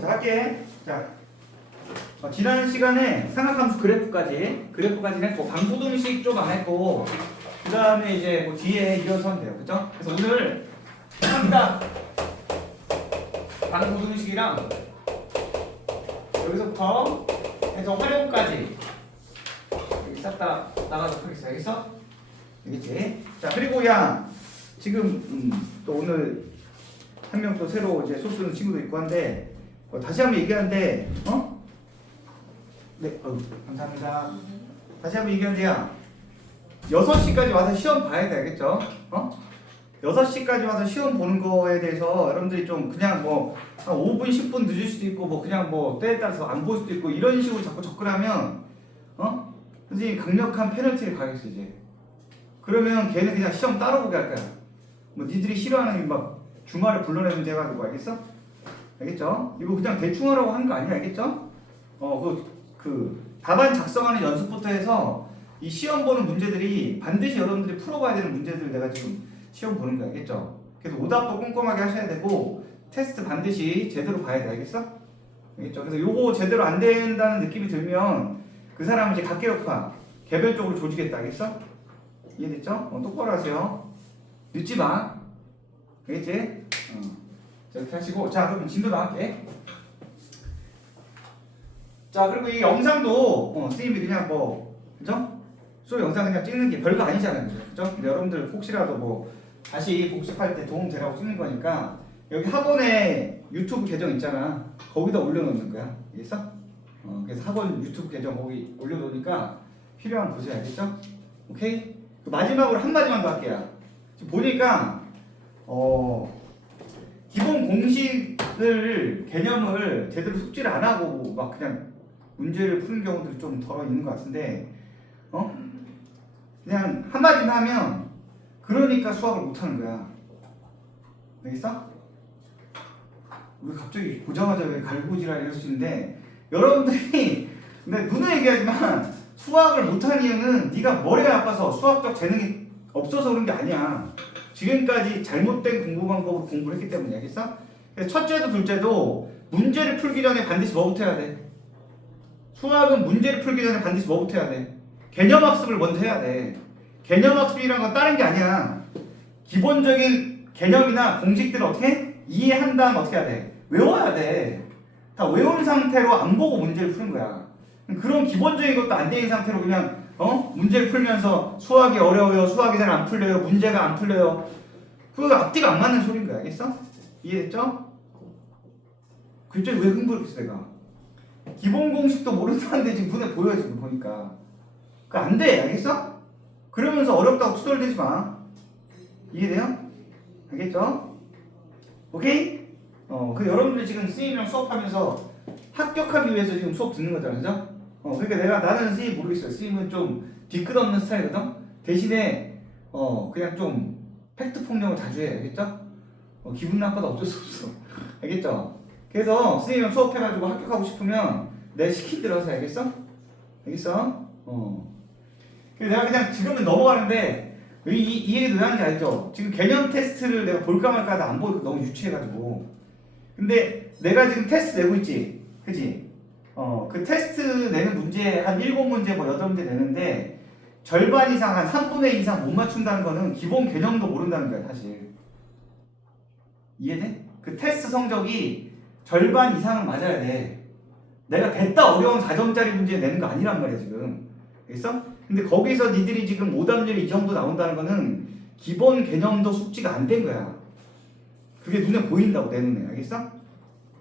자, 할게. 자, 지난 시간에 삼각함수 그래프까지는 했고, 방부등식 좀 안 했고, 그 다음에 이제 뭐 뒤에 이어서 하면 돼요. 그죠? 그래서 오늘 삼각 방부등식이랑 여기서부터 해서 활용까지 여기 싹 다 나가도록 하겠어. 알겠어? 알겠지? 자, 그리고 야, 지금 또 오늘 한 명 또 새로 이제 수업 듣는 친구도 있고 한데, 다시 한번 얘기하는데, 네, 감사합니다. 다시 한번 얘기하는데요. 6시까지 와서 시험 봐야 돼, 알겠죠? 6시까지 와서 시험 보는 거에 대해서 여러분들이 좀 그냥 뭐 한 5분, 10분 늦을 수도 있고, 뭐 그냥 뭐 때에 따라서 안 볼 수도 있고, 이런 식으로 자꾸 접근하면, 선생님이 강력한 페널티를 가겠어, 이제. 그러면 걔는 그냥 시험 따로 보게 할 거야. 뭐 니들이 싫어하는 막 주말에 불러내 문제 가지고, 알겠어? 알겠죠? 이거 그냥 대충 하라고 하는 거 아니야, 알겠죠? 그 답안 작성하는 연습부터 해서 이 시험 보는 문제들이 반드시 여러분들이 풀어봐야 되는 문제들 내가 지금 시험 보는 거 알겠죠? 그래서 오답도 꼼꼼하게 하셔야 되고 테스트 반드시 제대로 봐야 돼, 알겠어? 알겠죠? 그래서 요거 제대로 안 된다는 느낌이 들면 그 사람은 이제 각계력파 개별적으로 조지겠다, 알겠어? 이해됐죠? 똑바로 하세요. 늦지 마. 알겠지? 자, 이렇게 하시고, 자, 그럼 진도 나갈게. 자, 그리고 이 영상도 선생님이 그냥 뭐, 그죠? 수업 영상 그냥 찍는 게 별거 아니잖아요, 그죠? 근데 여러분들 혹시라도 뭐 다시 복습할 때 도움 되라고 찍는 거니까 여기 학원에 유튜브 계정 있잖아. 거기다 올려놓는 거야, 알겠어? 그래서 학원 유튜브 계정 거기 올려놓으니까 필요하면 보세요, 알겠죠? 오케이? 마지막으로 한 마디만 더 할게요. 지금 보니까 기본 공식을 개념을 제대로 숙지를 안 하고 막 그냥 문제를 푸는 경우들이 좀 덜어 있는 것 같은데, 그냥 한마디만 하면 그러니까 수학을 못하는 거야. 알겠어? 왜 갑자기 보자마자 왜 갈고지라 이럴 수 있는데, 여러분들이 근데 눈에 얘기하지만 수학을 못하는 이유는 네가 머리가 나빠서 수학적 재능이 없어서 그런 게 아니야. 지금까지 잘못된 공부 방법으로 공부를 했기 때문에, 알겠어? 그래서 첫째도 둘째도 문제를 풀기 전에 반드시 뭐부터 해야 돼? 수학은 문제를 풀기 전에 반드시 뭐부터 해야 돼? 개념학습을 먼저 해야 돼. 개념학습이란 건 다른 게 아니야. 기본적인 개념이나 공식들을 어떻게 이해한 다음 어떻게 해야 돼? 외워야 돼. 다 외운 상태로 안 보고 문제를 푸는 거야. 그런 기본적인 것도 안 되는 상태로 그냥 문제를 풀면서 수학이 어려워요, 수학이 잘 안 풀려요, 문제가 안 풀려요. 그거 앞뒤가 안 맞는 소린 거야, 알겠어? 이해됐죠? 글쎄 왜 흥분을 했어 내가? 기본 공식도 모른다는데 지금 눈에 보여 지금 보니까. 그거 안 돼, 알겠어? 그러면서 어렵다고 투덜대지 마. 이해돼요? 알겠죠? 오케이? 그 여러분들 지금 선생님이랑 수업하면서 합격하기 위해서 지금 수업 듣는 거잖아요, 그죠? 그러니까 나는 선생님 모르겠어요. 선생님은 좀 뒤끝없는 스타일이거든? 대신에, 그냥 좀 팩트 폭력을 자주 해. 알겠죠? 기분 나빠도 어쩔 수 없어. 알겠죠? 그래서 선생님이랑 수업해가지고 합격하고 싶으면 내 시킨 대로 하세요. 알겠어? 알겠어? 그래서 내가 그냥 지금은 넘어가는데, 이 얘기도 왜 하는지 알죠? 지금 개념 테스트를 내가 볼까 말까 하다 안 보니까 너무 유치해가지고. 근데 내가 지금 테스트 내고 있지? 그치? 그 테스트 내는 문제 한 7문제 뭐 8문제 내는데 절반 이상 한 3분의 2 이상 못 맞춘다는 거는 기본 개념도 모른다는 거야, 사실. 이해돼? 그 테스트 성적이 절반 이상은 맞아야 돼. 내가 됐다 어려운 4점짜리 문제 내는 거 아니란 말이야, 지금. 알겠어? 근데 거기서 니들이 지금 오답률이 이 정도 나온다는 거는 기본 개념도 숙지가 안 된 거야. 그게 눈에 보인다고, 내 눈에. 알겠어?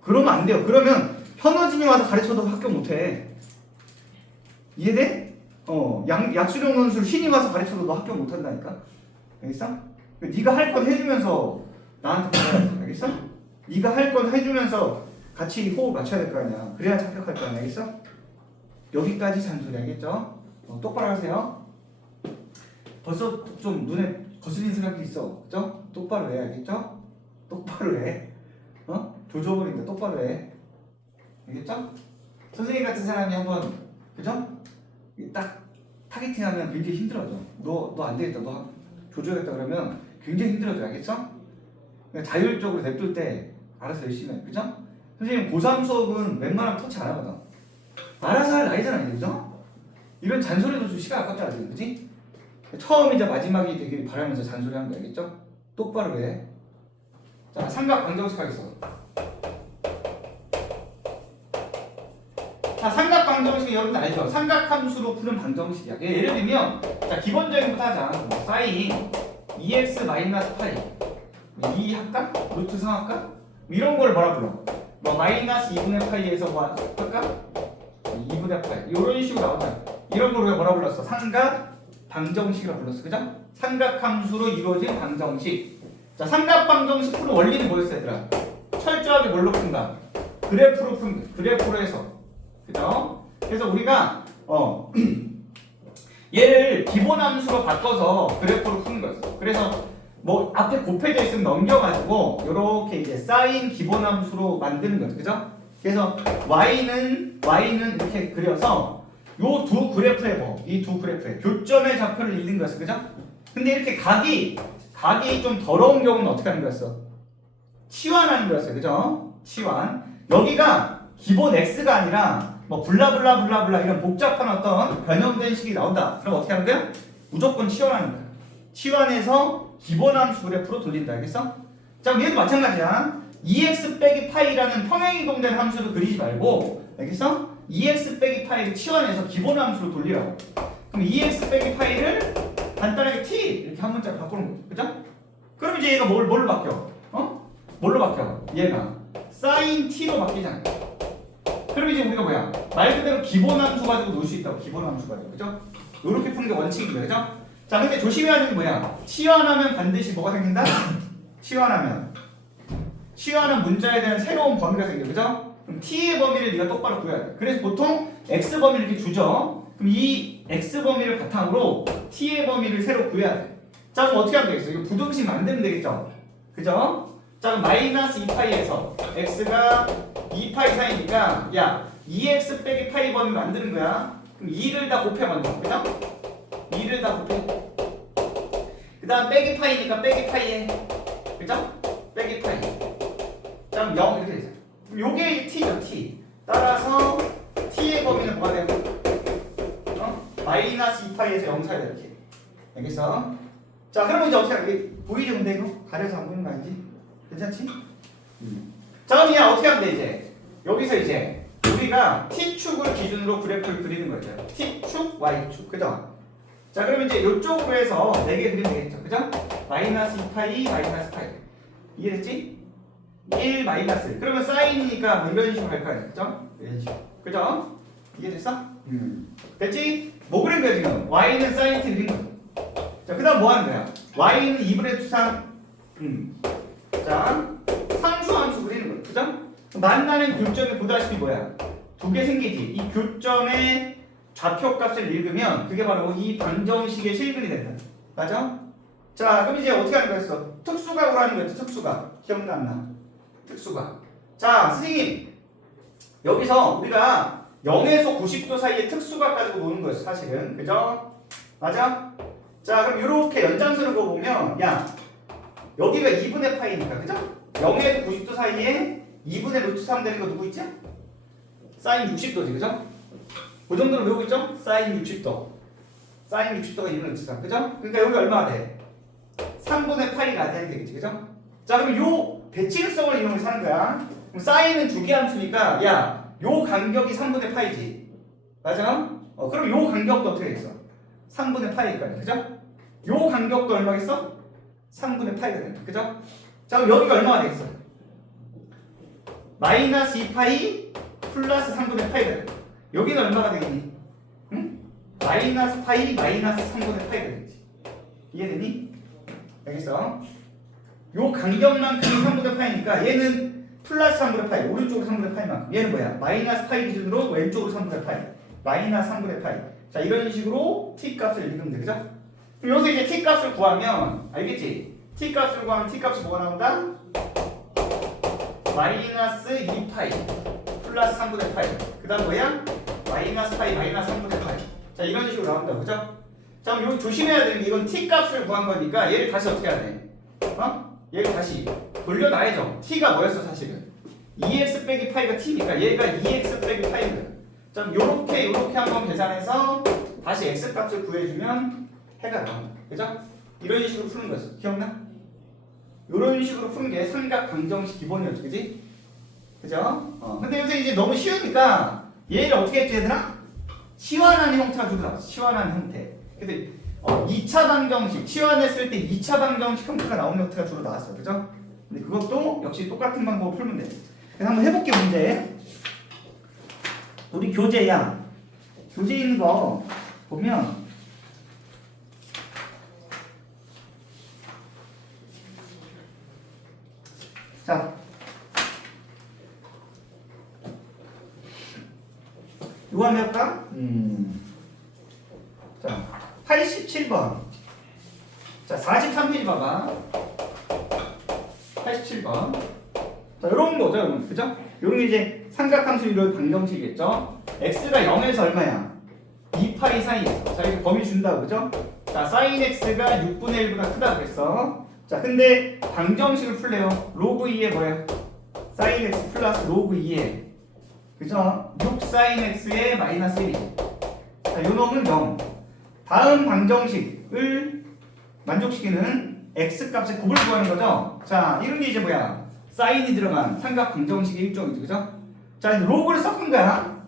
그러면 안 돼요. 그러면 현어진이 와서 가르쳐도 합격 못해. 이해돼? 약수령 논술 신이 와서 가르쳐도 너 합격 못한다니까. 알겠어? 네가 할 건 해주면서 나한테 말해야지. 알겠어? 네가 할 건 해주면서 같이 호흡 맞춰야 될 거 아니야. 그래야 합격할 거 아니야. 알겠어? 여기까지 잔소리. 알겠죠? 똑바로 하세요. 벌써 좀 눈에 거슬리는 생각이 있어. 그죠? 똑바로 해. 알겠죠? 똑바로 해. 조져버린다. 똑바로 해. 알겠죠? 선생님 같은 사람이 한번, 그죠? 딱 타겟팅하면 굉장히 힘들어져. 너 안 되겠다. 너 조져야겠다 그러면 굉장히 힘들어져. 알겠죠? 그냥 자율적으로 냅둘 때 알아서 열심히 해. 그죠? 선생님 고3 수업은 웬만하면 터치 안 하거든. 알아서 할 나이잖아, 그죠? 이런 잔소리도 좀 시간 아깝지 않지, 그지? 처음이자 마지막이 되길 바라면서 잔소리하는 거 알겠죠? 똑바로 해. 자, 삼각 방정식 하겠어. 자, 삼각 방정식 여러분들 알죠? 삼각함수로 푸는 방정식이야. 예를 들면, 자, 기본적인 부터 하자. 뭐, 사인 2x 마이너스 파이 2 할까? 루트 3 할까? 이런 걸 뭐라 불러? 뭐 마이너스 2분의 파이에서 뭐 할까? 2분의 파이 이런 식으로 나오잖아. 이런 걸 우리가 뭐라 불렀어? 삼각 방정식이라고 불렀어. 그죠? 삼각함수로 이루어진 방정식. 자, 삼각 방정식 푸는 원리는 뭐였어, 얘들아? 철저하게 뭘로 푼다? 그래프로 푼다. 그래프로 해서. 그죠? 그래서 우리가 얘를 기본함수로 바꿔서 그래프로 푸는 거였어. 그래서 뭐 앞에 곱해져 있으면 넘겨가지고 요렇게 이제 사인 기본함수로 만드는 거죠, 그죠? 그래서 y는 이렇게 그려서 요 두 그래프에 이 두 그래프에 교점의 좌표를 읽는 거였어, 그죠? 근데 이렇게 각이 좀 더러운 경우는 어떻게 하는 거였어? 치환하는 거였어요, 그죠? 치환. 여기가 기본 x가 아니라 뭐 블라블라 이런 복잡한 어떤 변형된 식이 나온다. 그럼 어떻게 하는 거야? 무조건 치환하는 거야. 치환해서 기본함수 그래프로 돌린다. 알겠어? 자, 그럼 얘도 마찬가지야. 2x 빼기 파이라는 평행이동된 함수를 그리지 말고, 알겠어? 2x 빼기 파이를 치환해서 기본함수로 돌리라고. 그럼 2x 빼기 파이를 간단하게 t 이렇게 한 문자로 바꾸는 거죠. 그죠? 그럼 이제 얘가 뭘로 바뀌어? 뭘로 바뀌어? 얘가 sin t로 바뀌잖아. 그럼 이제 우리가 뭐야? 말 그대로 기본함수 가지고 놀 수 있다고. 기본함수 가지고. 그죠? 요렇게 푸는 게 원칙인 거죠? 자, 근데 조심해야 되는 게 뭐야? 치환하면 반드시 뭐가 생긴다? 치환하면 문자에 대한 새로운 범위가 생겨. 그죠? 그럼 t의 범위를 네가 똑바로 구해야 돼. 그래서 보통 x 범위를 이렇게 주죠. 그럼 이 x 범위를 바탕으로 t의 범위를 새로 구해야 돼. 자, 그럼 어떻게 하면 되겠어? 이거 부등식 만들면 되겠죠? 그죠? 자, 그럼 마이너스 2파이에서 x가 2파이 사이니까 야, 2x 빼기 파이 범위 만드는 거야. 그럼 2를 다 곱해 먼저. 그죠? 2를 다 곱해. 그 다음 빼기 파이니까 빼기 파이에. 그죠? 빼기 파이. 자, 그럼 0 이렇게 되죠. 그럼 요게 t죠, t. 따라서 t의 범위는 뭐가 되고? 마이너스 2파이에서 0 사이다 이렇게. 알겠어? 자, 그러면 이제 어떻게 하게? 보이죠? 근데 이거? 가려서 안 보이는 거 아니지? 괜찮지? 자, 그럼 그냥 어떻게 하면 돼, 이제? 여기서 이제 우리가 t축을 기준으로 그래프를 그리는 거죠. t축, y축. 그죠? 자, 그러면 이제 이쪽으로 해서 4개 그리면 되겠죠. 그죠? 마이너스 2파이, 마이너스 파이. 이해됐지? 1 마이너스. 그러면 사인이니까 뭐 이런 식으로 할 거야. 그죠? 이런 식으로. 그죠? 이해됐어? 됐지? 뭐 그린 거야, 지금? y는 사인 t 그린 거야. 자, 그 다음 뭐 하는 거야? y는 2분의 2 3. 자, 상수함수 그리는 거야. 그죠? 만나는 교점이 보다시피 뭐야? 두 개 생기지. 이 교점의 좌표값을 읽으면 그게 바로 이 방정식의 실근이 된다. 맞아? 자, 그럼 이제 어떻게 하는 거였어? 특수각으로 하는 거였지. 특수각. 기억났나? 특수각. 자, 선생님. 여기서 우리가 0에서 90도 사이의 특수각 가지고 노는 거였어, 사실은. 그죠? 맞아? 자, 그럼 이렇게 연장선을 그어보면 야, 여기가 2분의 파이니까, 그죠? 0에서 90도 사이에 2분의 루트 3 되는 거 누구 있지? 사인 60도지, 그죠? 그 정도로 외우고 있죠? 사인 60도. 사인 60도가 2분의 루트 3, 그죠? 그러니까 여기 얼마가 돼? 3분의 파이 라디안이 되겠지, 그죠? 자, 그럼 요 대칭성을 이용해서 하는 거야. 그럼 사인은 주기함수니까 야, 요 간격이 3분의 파이지. 맞아? 그럼 요 간격도 어떻게 되겠어? 3분의 파이니까, 그죠? 요 간격도 얼마겠어? 3분의 파이가 된다, 그죠? 자, 그럼 여기가 얼마가 되겠어? 마이너스 2파이 플러스 3분의 파이가 된다. 여기는 얼마가 되겠니? 응? 마이너스 파이 마이너스 3분의 파이가 되겠지. 이해되니? 알겠어? 요 간격만큼이 3분의 파이니까 얘는 플러스 3분의 파이, 오른쪽으로 3분의 파이만큼. 얘는 뭐야? 마이너스 파이 기준으로 왼쪽으로 3분의 파이, 마이너스 3분의 파이. 자, 이런 식으로 t 값을 읽으면 돼, 그죠? 그럼 여기서 이제 t 값을 구하면 알겠지? t 값을 구하면 t 값이 뭐가 나온다? 마이너스 2파이 플러스 3분의 파이. 그 다음 뭐야? 마이너스 파이 마이너스 3분의 파이. 자, 이런 식으로 나온다, 그죠? 자, 그럼 여기 조심해야 되는 게 이건 t 값을 구한 거니까 얘를 다시 어떻게 해야 돼? 얘를 다시 돌려놔야죠. t가 뭐였어, 사실은? 2x 빼기 파이가 t니까 얘가 2x 빼기 파이거든. 자, 요렇게 한번 계산해서 다시 x 값을 구해주면 해가 나온다. 그죠? 이런 식으로 푸는 거였어. 기억나? 이런 식으로 푸는 게 삼각 방정식 기본이었지, 그지? 그죠? 근데 요새 이제 너무 쉬우니까 얘를 어떻게 했지, 얘들아? 치환한 형태가 주더라. 치환한 형태. 근데 2차 방정식, 치환했을 때 2차 방정식 형태가 나오는 형태가 주로 나왔어. 그죠? 근데 그것도 역시 똑같은 방법으로 풀면 돼. 그래서 한번 해볼게, 문제. 우리 교재야. 교재 있는 거 보면 자, 이거 한번 해볼까? 자, 87번. 자, 43페이지 봐봐. 87번. 자, 요런 거죠, 여러분. 그죠? 요런 게 이제 삼각함수 이론 방정식이겠죠? x가 0에서 얼마야? 2파이 사인. 자, 이렇게 범위 준다고, 그죠? 자, 사인 x가 6분의 1보다 크다고 그랬어. 자, 근데 방정식을 풀래요. 로그 2에 뭐야? 사인 x 플러스 로그 2에, 그죠? 6 사인 x에 마이너스 1. 자, 요 놈은 0. 다음 방정식을 만족시키는 x 값의 곱을 구하는 거죠. 자, 이런 게 이제 뭐야? 사인이 들어간 삼각 방정식의 일종이죠, 그죠? 자, 이제 로그를 섞은 거야.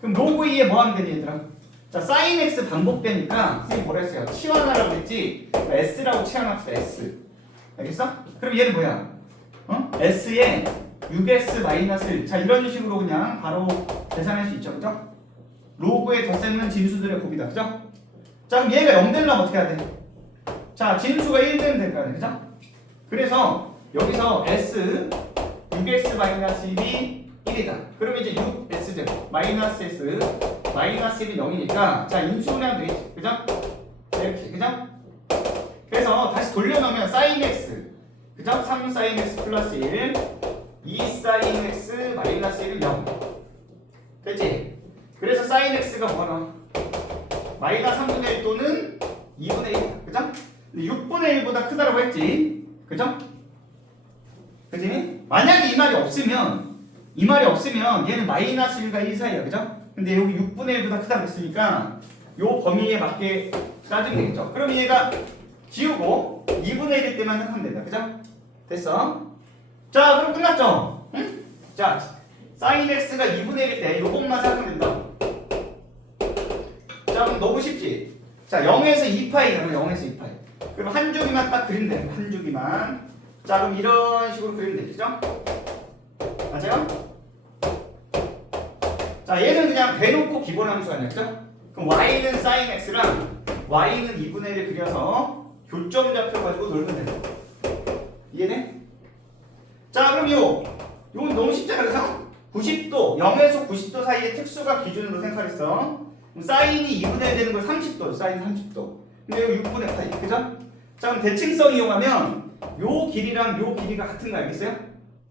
그럼 로그 2에 뭐 하면 되니, 얘들아? 자, 사인 x 반복되니까 선생님 뭐라 했어요? 치환하라고 했지? s라고 치환합시다, s. 알겠어? 그럼 얘는 뭐야? s에 6s 마이너스 1. 자, 이런 식으로 그냥 바로 계산할 수 있죠, 그죠? 로그의 덧셈은 진수들의 곱이다, 그죠? 자, 그럼 얘가 0 되려면 어떻게 해야 돼? 자, 진수가 1 되면 될 거 아니야, 그죠? 그래서 여기서 s 6s 마이너스 1이 1이다. 그러면 이제 6s제곱 마이너스 s 마이너스 1이 0이니까 자, 인수분해하면 되겠지, 그죠? 이렇게, 그죠? 그래서 다시 돌려놓으면 sin x, 그죠? 3 sin x 플러스 1 2 sin x 마이너스 1은 0 됐지? 그래서 sin x가 뭐나? 마이너스 3분의 1 또는 2분의 1, 그죠? 6분의 1보다 크다라고 했지, 그죠? 그지? 만약에 이 말이 없으면 얘는 마이너스 1과 1 사이야, 그죠? 근데 여기 6분의 1보다 크다고 했으니까 요 범위에 맞게 따지면 되겠죠. 그럼 얘가 지우고 2분의 1일 때만 하면 된다, 그죠? 됐어? 자, 그럼 끝났죠? 응? 자, sin x가 2분의 1일 때 요것만 생각하면 된다. 자, 그럼 너무 쉽지? 자, 0에서 2파이잖아, 0에서 2파이. 그럼 한 주기만 딱 그리면 돼, 한 주기만. 자, 그럼 이런 식으로 그리면 되죠? 맞아요? 자, 얘는 그냥 대놓고 기본 함수 아니야, 그죠? 그럼 y는 sin x랑 y는 2분의 1을 그려서 교점 잡혀가지고 놀면 돼. 이해돼? 자, 그럼 요건 너무 쉽잖아, 그죠? 90도, 0에서 90도 사이의 특수가 기준으로 생각했어. 그럼 사인이 2분의 1 되는 걸 30도, 사인 30도. 근데 이거 6분의 파이, 그죠? 자, 그럼 대칭성 이용하면 요 길이랑 요 길이가 같은 거 알겠어요?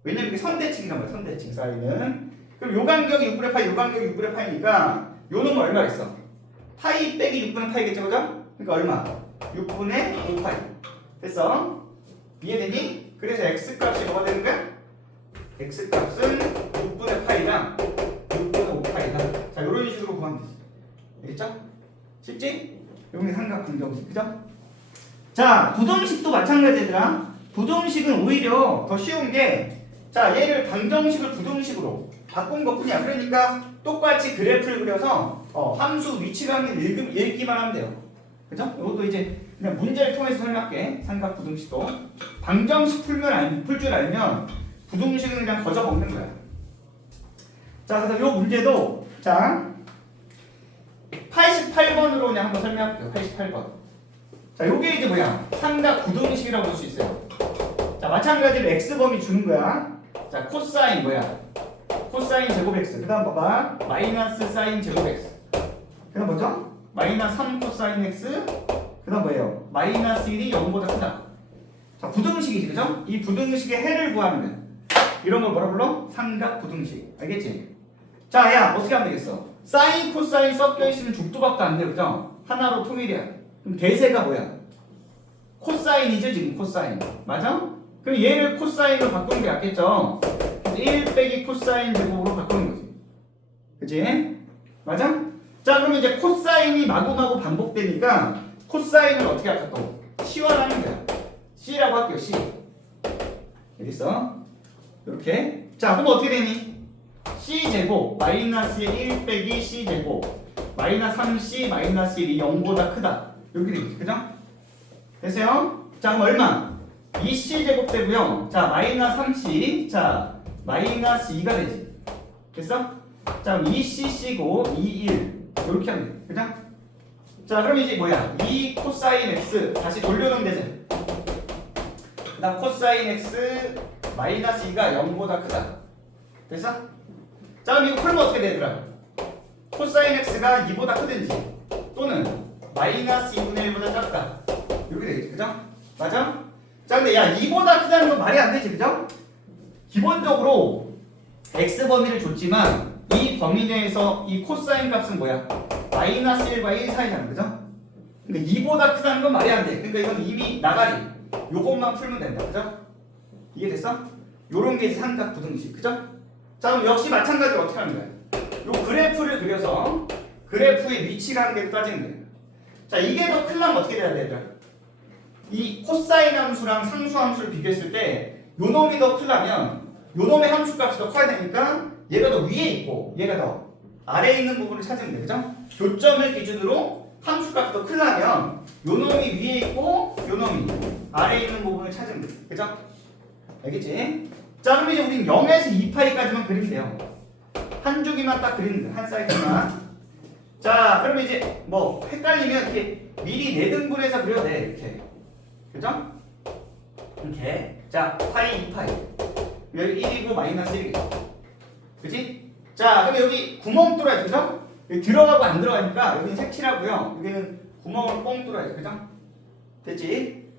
왜냐면 이게 선대칭이란 말이야, 선대칭 사인은. 그럼 요 간격이 6분의 파이, 요 간격이 6분의 파이니까 요 놈은 얼마 있어? 파이 빼기 6분의 파이겠죠, 그죠? 그러니까 얼마? 6분의 5파이. 됐어? 이해되니? 그래서 x값이 뭐가 되는 거야? x값은 6분의 파이랑 6분의 5파이다. 자, 요런 식으로 구하면 되지. 알겠죠? 쉽지? 요게 삼각 방정식, 그죠? 자, 부등식도 마찬가지더라. 부등식은 오히려 더 쉬운 게, 자, 얘를 방정식을 부등식으로 바꾼 것뿐이야. 그러니까 똑같이 그래프를 그려서 함수 위치관계를 읽기만 하면 돼요. 그죠? 이것도 이제 그냥 문제를 통해서 설명할게. 삼각 부등식도 방정식 풀 줄 알면 부등식은 그냥 거저 먹는 거야. 자, 그래서 이 문제도 자 88번으로 그냥 한번 설명할게요. 88번. 자, 요게 이제 뭐야? 삼각 부등식이라고 볼 수 있어요. 자, 마찬가지로 x 범위 주는 거야. 자, 코사인 뭐야? 코사인 제곱 x. 그다음 봐봐. 마이너스 사인 제곱 x. 그다음 뭐죠? 마이너스 3 코사인 x. 그다음 뭐예요? 마이너스 1이 0보다 크다. 자, 부등식이지, 그죠? 이 부등식의 해를 구하는 거야. 이런 걸 뭐라 불러? 삼각 부등식. 알겠지? 자, 야, 어떻게 하면 되겠어? 사인, 코사인 섞여 있으면 죽도밖에 안 돼, 그죠? 하나로 통일이야. 그럼 대세가 뭐야? 코사인이죠, 지금 코사인. 맞아? 그럼 얘를 코사인으로 바꾸는 게 낫겠죠? 뭐지? 1 빼기 코사인 제곱으로 바꾸는 거지. 그치? 맞아? 자, 그러면 이제 코사인이 마구마구 반복되니까 코사인을 어떻게 할까 또? C화라는 거야. C라고 할게요. C. 여기 있어. 이렇게. 자, 그럼 어떻게 되니? C제곱 마이너스의 1 빼기 C제곱 마이너스 3C 마이너스 1이 0보다 크다. 이렇게 되겠지. 그죠? 됐어요? 자, 그럼 얼마? 2C제곱 되고요. 자, 마이너스 3C. 자, 마이너스 2가 되지. 됐어? 자, 그럼 2cc고 21 이렇게 하면 돼. 그죠? 자, 그럼 이제 뭐야? 2 코사인 x 다시 돌려놓으면 되지. 그다음 코사인 x 마이너스 2가 0보다 크다. 됐어? 자, 그럼 이거 풀면 어떻게 되더라? 코사인 x가 2보다 크든지 또는 마이너스 2분의 1보다 작다. 이렇게 되겠지. 그죠? 맞아? 자, 근데 야 2보다 크다는 건 말이 안 되지. 그죠? 기본적으로 x 범위를 줬지만 이 범위 내에서 이 코사인 값은 뭐야? 마이너스 1과 1 사이잖아. 그죠? 그러니까 2보다 크다는 건 말이 안 돼. 그러니까 이건 이미 나가리. 요것만 풀면 된다. 그죠? 이해됐어? 요런 게 삼각 부등식. 그죠? 자, 그럼 역시 마찬가지로 어떻게 하는 거야? 요 그래프를 그려서 그래프의 위치라는 게 따지는 거야. 자, 이게 더 크려면 어떻게 돼야 돼, 얘들아? 이 코사인 함수랑 상수 함수를 비교했을 때 요 놈이 더 크려면 요 놈의 함수 값이 더 커야 되니까 얘가 더 위에 있고 얘가 더 아래에 있는 부분을 찾으면 돼. 그죠? 교점을 기준으로 함수 값이 더 크려면 요 놈이 위에 있고 요 놈이 아래에 있는 부분을 찾으면 돼. 그죠? 알겠지? 자, 그럼 이제 우린 0에서 2파이까지만 그리면 돼요. 한 주기만 딱 그리는 거야. 한 사이즈만. 자, 그러면 이제 뭐 헷갈리면 이렇게 미리 4등분해서 그려도 돼. 이렇게. 그죠? 이렇게. 자, 파이 2파이. 여기 1이고 마이너스 1이겠죠. 그치? 자, 그럼 여기 구멍 뚫어야 되죠? 여기 들어가고 안 들어가니까 여기는 색칠하고요. 여기는 구멍을 뻥 뚫어야 돼. 그죠? 됐지?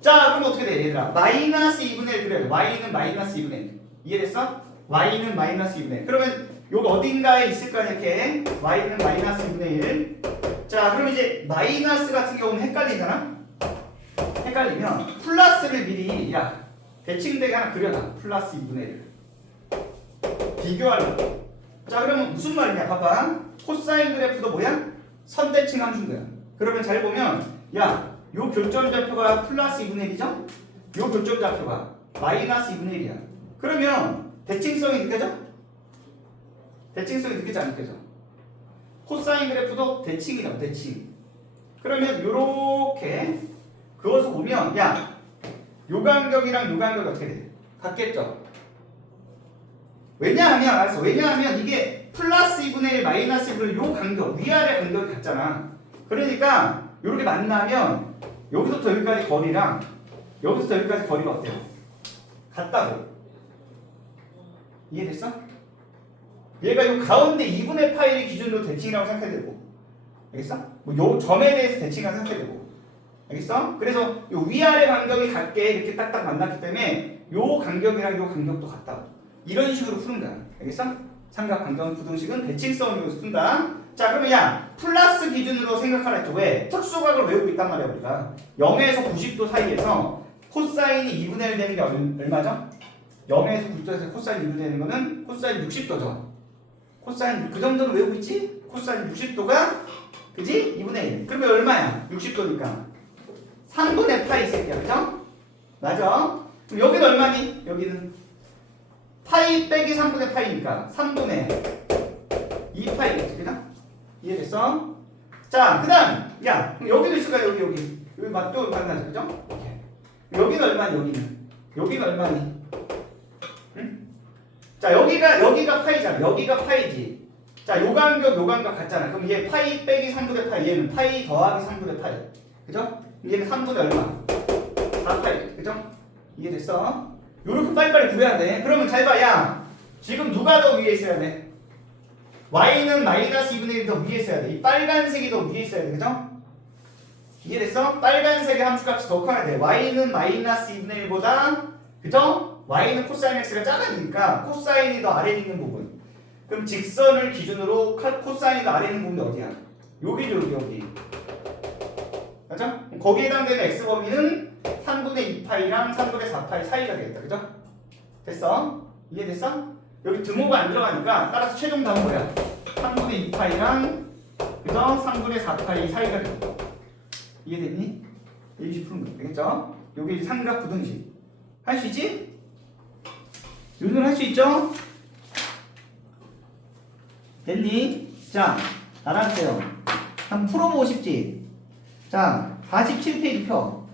자, 그럼 어떻게 돼, 얘들아? 마이너스 2분의 1 그래요. y는 마이너스 2분의 1. 이해됐어? y는 마이너스 2분의 1. 그러면 여기 어딘가에 있을 거야, 이렇게. y는 마이너스 2분의 1. 자, 그럼 이제 마이너스 같은 경우는 헷갈리잖아? 헷갈리면 플러스를 미리, 야, 대칭되게 하나 그려놔. 플러스 2분의 1. 비교하려고. 자, 그러면 무슨 말이냐? 봐봐. 코사인 그래프도 뭐야? 선대칭 함수인 거야. 그러면 잘 보면, 야, 요 교점 좌표가 플러스 2분의 1이죠? 요 교점 좌표가 마이너스 2분의 1이야. 그러면 대칭성이 느껴져? 대칭성이 느껴져 안 느껴져? 코사인 그래프도 대칭이잖아. 대칭. 그러면 요렇게 그어서 보면 야, 요 간격이랑 요 간격이 어떻게 돼? 같겠죠? 왜냐하면 알았어. 왜냐하면 이게 플러스 2분의 1 마이너스 1분의 1 요 간격 위아래 간격이 같잖아. 그러니까 요렇게 만나면 여기서부터 여기까지 거리랑 여기서부터 여기까지 거리가 어때요? 같다고. 이해됐어? 얘가 요 가운데 2분의 파이를 기준으로 대칭이라고 생각해야 되고, 알겠어? 뭐 요 점에 대해서 대칭이라고 생각해야 되고, 알겠어? 그래서 요 위아래 간격이 같게 이렇게 딱딱 만났기 때문에 요 간격이랑 요 간격도 같다고. 이런 식으로 푸는 거야. 알겠어? 삼각관계 부등식은 대칭성을 이용해서 푼다. 자, 그러면 야, 플러스 기준으로 생각하라 했죠. 왜? 특수각을 외우고 있단 말이야, 우리가. 0에서 90도 사이에서 코사인이 2분의 1 되는 게 얼마죠? 0에서 90도에서 코사인 2분의 1 되는 거는 코사인 60도죠. 코사인 그 정도는 외우고 있지? 코사인 60도가 그지? 2분의 1. 그러면 얼마야? 60도니까 3분의 파이 새끼야. 그죠? 맞아? 그럼 여기는 얼마니? 여기는 파이 빼기 3분의 파이니까 3분의 2파이겠지. 그죠? 이해됐어? 자, 그 다음 야, 여기도 있을까? 여기 또 만나죠. 그죠? 오케이. 여기는 얼마니? 여기는 얼마니? 응? 자, 여기가 파이잖아. 여기가 파이지. 자, 요 간격 같잖아. 그럼 얘 파이 빼기 3분의 파이, 얘는 파이 더하기 3분의 파이. 그죠? 얘는 3분의 얼마? 4파이. 그죠? 이해됐어? 요렇게 빨리빨리 구해야 돼. 그러면 잘 봐. 야, 지금 누가 더 위에 있어야 돼? y는 마이너스 2분의 1이 더 위에 있어야 돼. 이 빨간색이 더 위에 있어야 돼. 그죠? 이해됐어? 빨간색의 함수값이 더 커야 돼. y는 마이너스 2분의 1보다, 그죠? y는 코사인 x가 작으니까 코사인이 더 아래에 있는 부분. 그럼 직선을 기준으로 코사인이 더 아래에 있는 부분이 어디야? 여기죠, 여기. 맞죠? 거기에 해당되는 x범위는 3분의 2파이랑 3분의 4파이 사이가 되겠다. 그죠? 됐어? 이해됐어? 여기 등호가 안 들어가니까 따라서 최종 답은 뭐야? 3분의 2파이랑 그죠? 3분의 4파이 사이가 돼. 이해됐니? ABC 푸는 거 되겠죠? 요게 이제 삼각 부등식 할 수 있지? 요즘 할 수 있죠? 됐니? 자, 알았어요. 한번 풀어보고 싶지? 자, 47페이지 펴.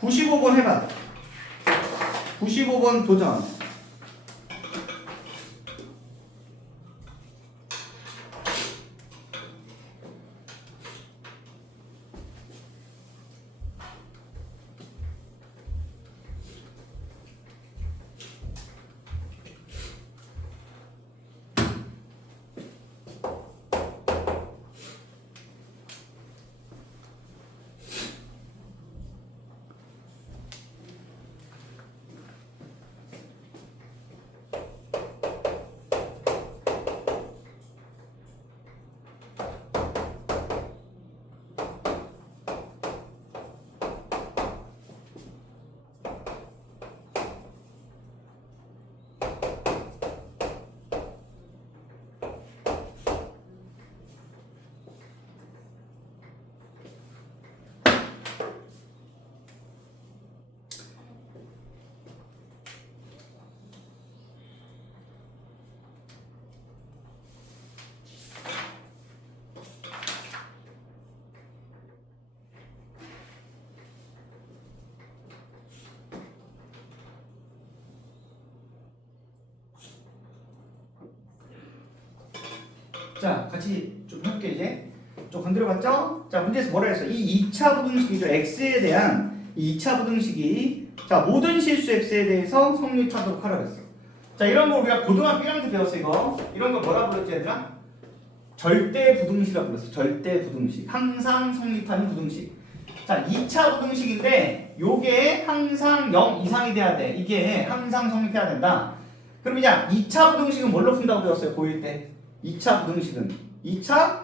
95번 해봐. 95번 도전. 자, 같이 좀 해볼게 이제. 좀 건드려봤죠? 자, 문제에서 뭐라 했어? 이 2차 부등식이죠. x에 대한 이 2차 부등식이 자, 모든 실수 x에 대해서 성립하도록 하라고 했어. 자, 이런 거 우리가 고등학교 1학년 때 배웠어 이거. 이런 거 뭐라 불렀지 얘들아? 절대 부등식이라고 불렀어. 절대 부등식. 항상 성립하는 부등식. 자, 2차 부등식인데 요게 항상 0 이상이 돼야 돼. 이게 항상 성립해야 된다. 그럼 이제 2차 부등식은 뭘로 푼다고 배웠어요? 고1 때. 2차 부등식은 2차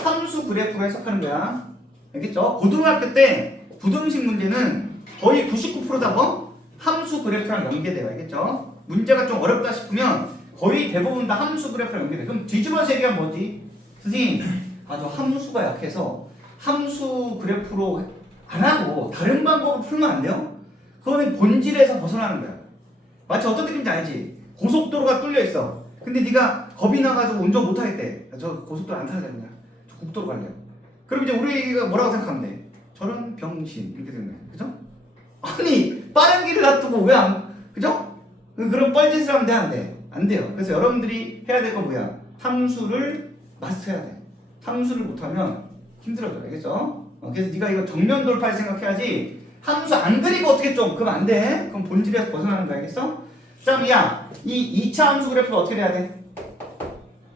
함수 그래프로 해석하는 거야. 알겠죠? 고등학교 때 부등식 문제는 거의 99%다 뭐 함수 그래프랑 연계돼요. 알겠죠? 문제가 좀 어렵다 싶으면 거의 대부분 다 함수 그래프랑 연계돼. 그럼 뒤집어서 얘기하면 뭐지? 선생님, 저 함수가 약해서 함수 그래프로 안 하고 다른 방법으로 풀면 안 돼요? 그거는 본질에서 벗어나는 거야. 마치 어떤 느낌인지 알지? 고속도로가 뚫려 있어. 근데 네가 겁이 나가지고 운전 못 하겠대. 저 고속도로 안 타야 되냐? 저 국도로 갈래요. 그럼 이제 우리가 뭐라고 생각하면 돼? 저런 병신 이렇게 되는 거야. 그죠? 아니 빠른 길을 놔두고 왜 안? 그죠? 그런 뻘짓을 하면 돼 안 돼? 안 돼요. 그래서 여러분들이 해야 될 건 뭐야? 함수를 마스터해야 돼. 함수를 못하면 힘들어져. 알겠죠? 그래서 네가 이거 정면 돌파를 생각해야지. 함수 안 그리고 어떻게 좀 그러면 안 돼. 그럼 본질에서 벗어나는 거 알겠어? 자, 야, 이 2차 함수 그래프가 어떻게 돼야 돼?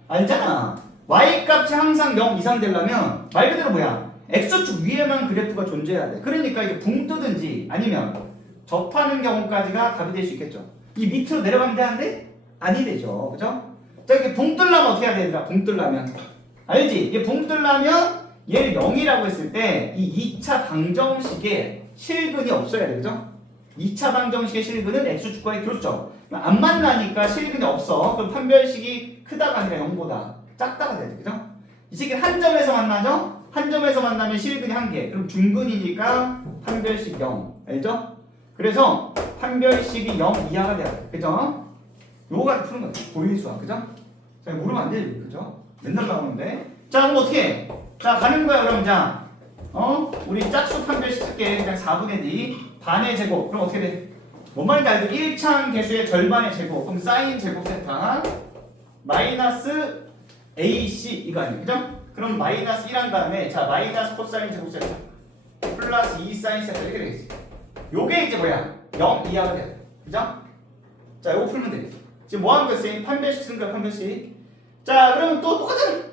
알잖아. y 값이 항상 0 이상 되려면 말 그대로 뭐야? x축 위에만 그래프가 존재해야 돼. 그러니까 이게 붕 뜨든지 아니면 접하는 경우까지가 답이 될 수 있겠죠. 이 밑으로 내려가면 되는데 아니 되죠. 그죠? 자, 이렇게 붕 뜨려면 어떻게 해야 되더라? 붕 뜨려면 알지? 이게 붕 뜨려면 얘를 0이라고 했을 때 이 2차 방정식에 실근이 없어야 돼. 그죠? 2차 방정식의 실근은 x축과의 교점. 안 만나니까 실근이 없어. 그럼 판별식이 크다가 아니라 0보다 작다가 돼야 돼. 그죠? 이 새끼는 한 점에서 만나죠? 한 점에서 만나면 실근이 1개. 그럼 중근이니까 판별식 0. 알죠? 그래서 판별식이 0 이하가 돼야 돼. 그죠? 요거까지 푸는 거야. 고일수학. 그죠? 자, 모르면 안 되지. 그죠? 맨날 나오는데. 자, 그럼 어떻게 해? 자, 가는 거야. 그럼 자. 우리 짝수 판별식 쓸게. 그냥 4분의 D. 반의 제곱. 그럼 어떻게 돼? 뭔 말인지 알죠? 1차항 개수의 절반의 제곱. 그럼 사인 제곱 세타 마이너스 AC 이거 아니에요? 그죠? 그럼 마이너스 1 한 다음에 자 마이너스 코사인 제곱 세타 플러스 2 사인 세타 이렇게 되겠지. 요게 이제 뭐야? 0 이하가 돼요. 그죠? 자 요거 풀면 되겠지. 지금 뭐 하는 거였어요? 판별식 쓴 거야 판별식. 자 그러면 또 똑같은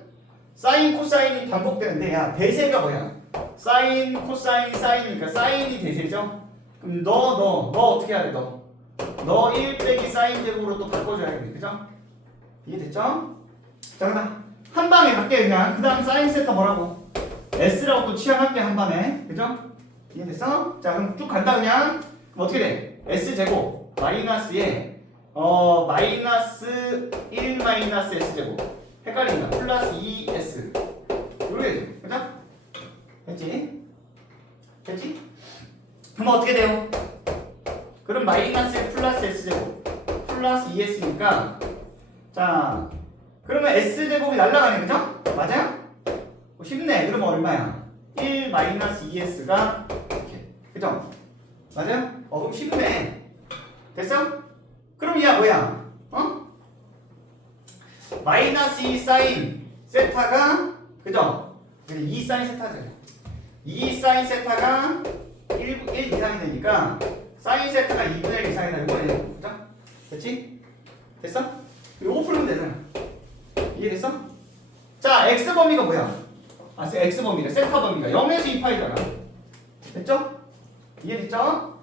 사인 코사인이 반복되는데 야 대세가 뭐야? 사인 코사인 사인이니까 사인이 대세죠? 그럼 너 어떻게 해야 돼? 너 1 빼기 사인 제곱으로 또 바꿔줘야 돼. 그죠? 이해됐죠? 자 그다음 한 방에 갈게 그냥. 그 다음 사인 세타 뭐라고? S라고 또 취향할게 한 방에. 그죠? 이해됐어? 자 그럼 쭉 간다 그냥. 그럼 어떻게 돼? S제곱 마이너스에 마이너스 1 마이너스 S제곱 헷갈린다. 플러스 2S 이렇게 되죠. 그죠? 됐지? 됐지? 그럼 어떻게 돼요? 그럼 마이너스 플러스 S제곱 플러스 2S니까 자 그러면 S제곱이 날라가네. 그죠? 맞아요? 쉽네. 그러면 얼마야? 1 마이너스 2S가 이렇게. 그죠? 맞아요? 그럼 쉽네. 됐어? 그럼 야 뭐야? 마이너스 2 사인 세타가 그죠? 2 사인 세타죠. 2 사인 세타가 1 이상이 되니까 사인 세타가 2분의 1 이상이 되는 거예요. 그죠? 됐지? 됐어? 이거 풀면 되잖아. 이해됐어? 자, x 범위가 뭐야? x 범위래. 세타 범위가 0에서 2파이잖아. 됐죠? 이해됐죠?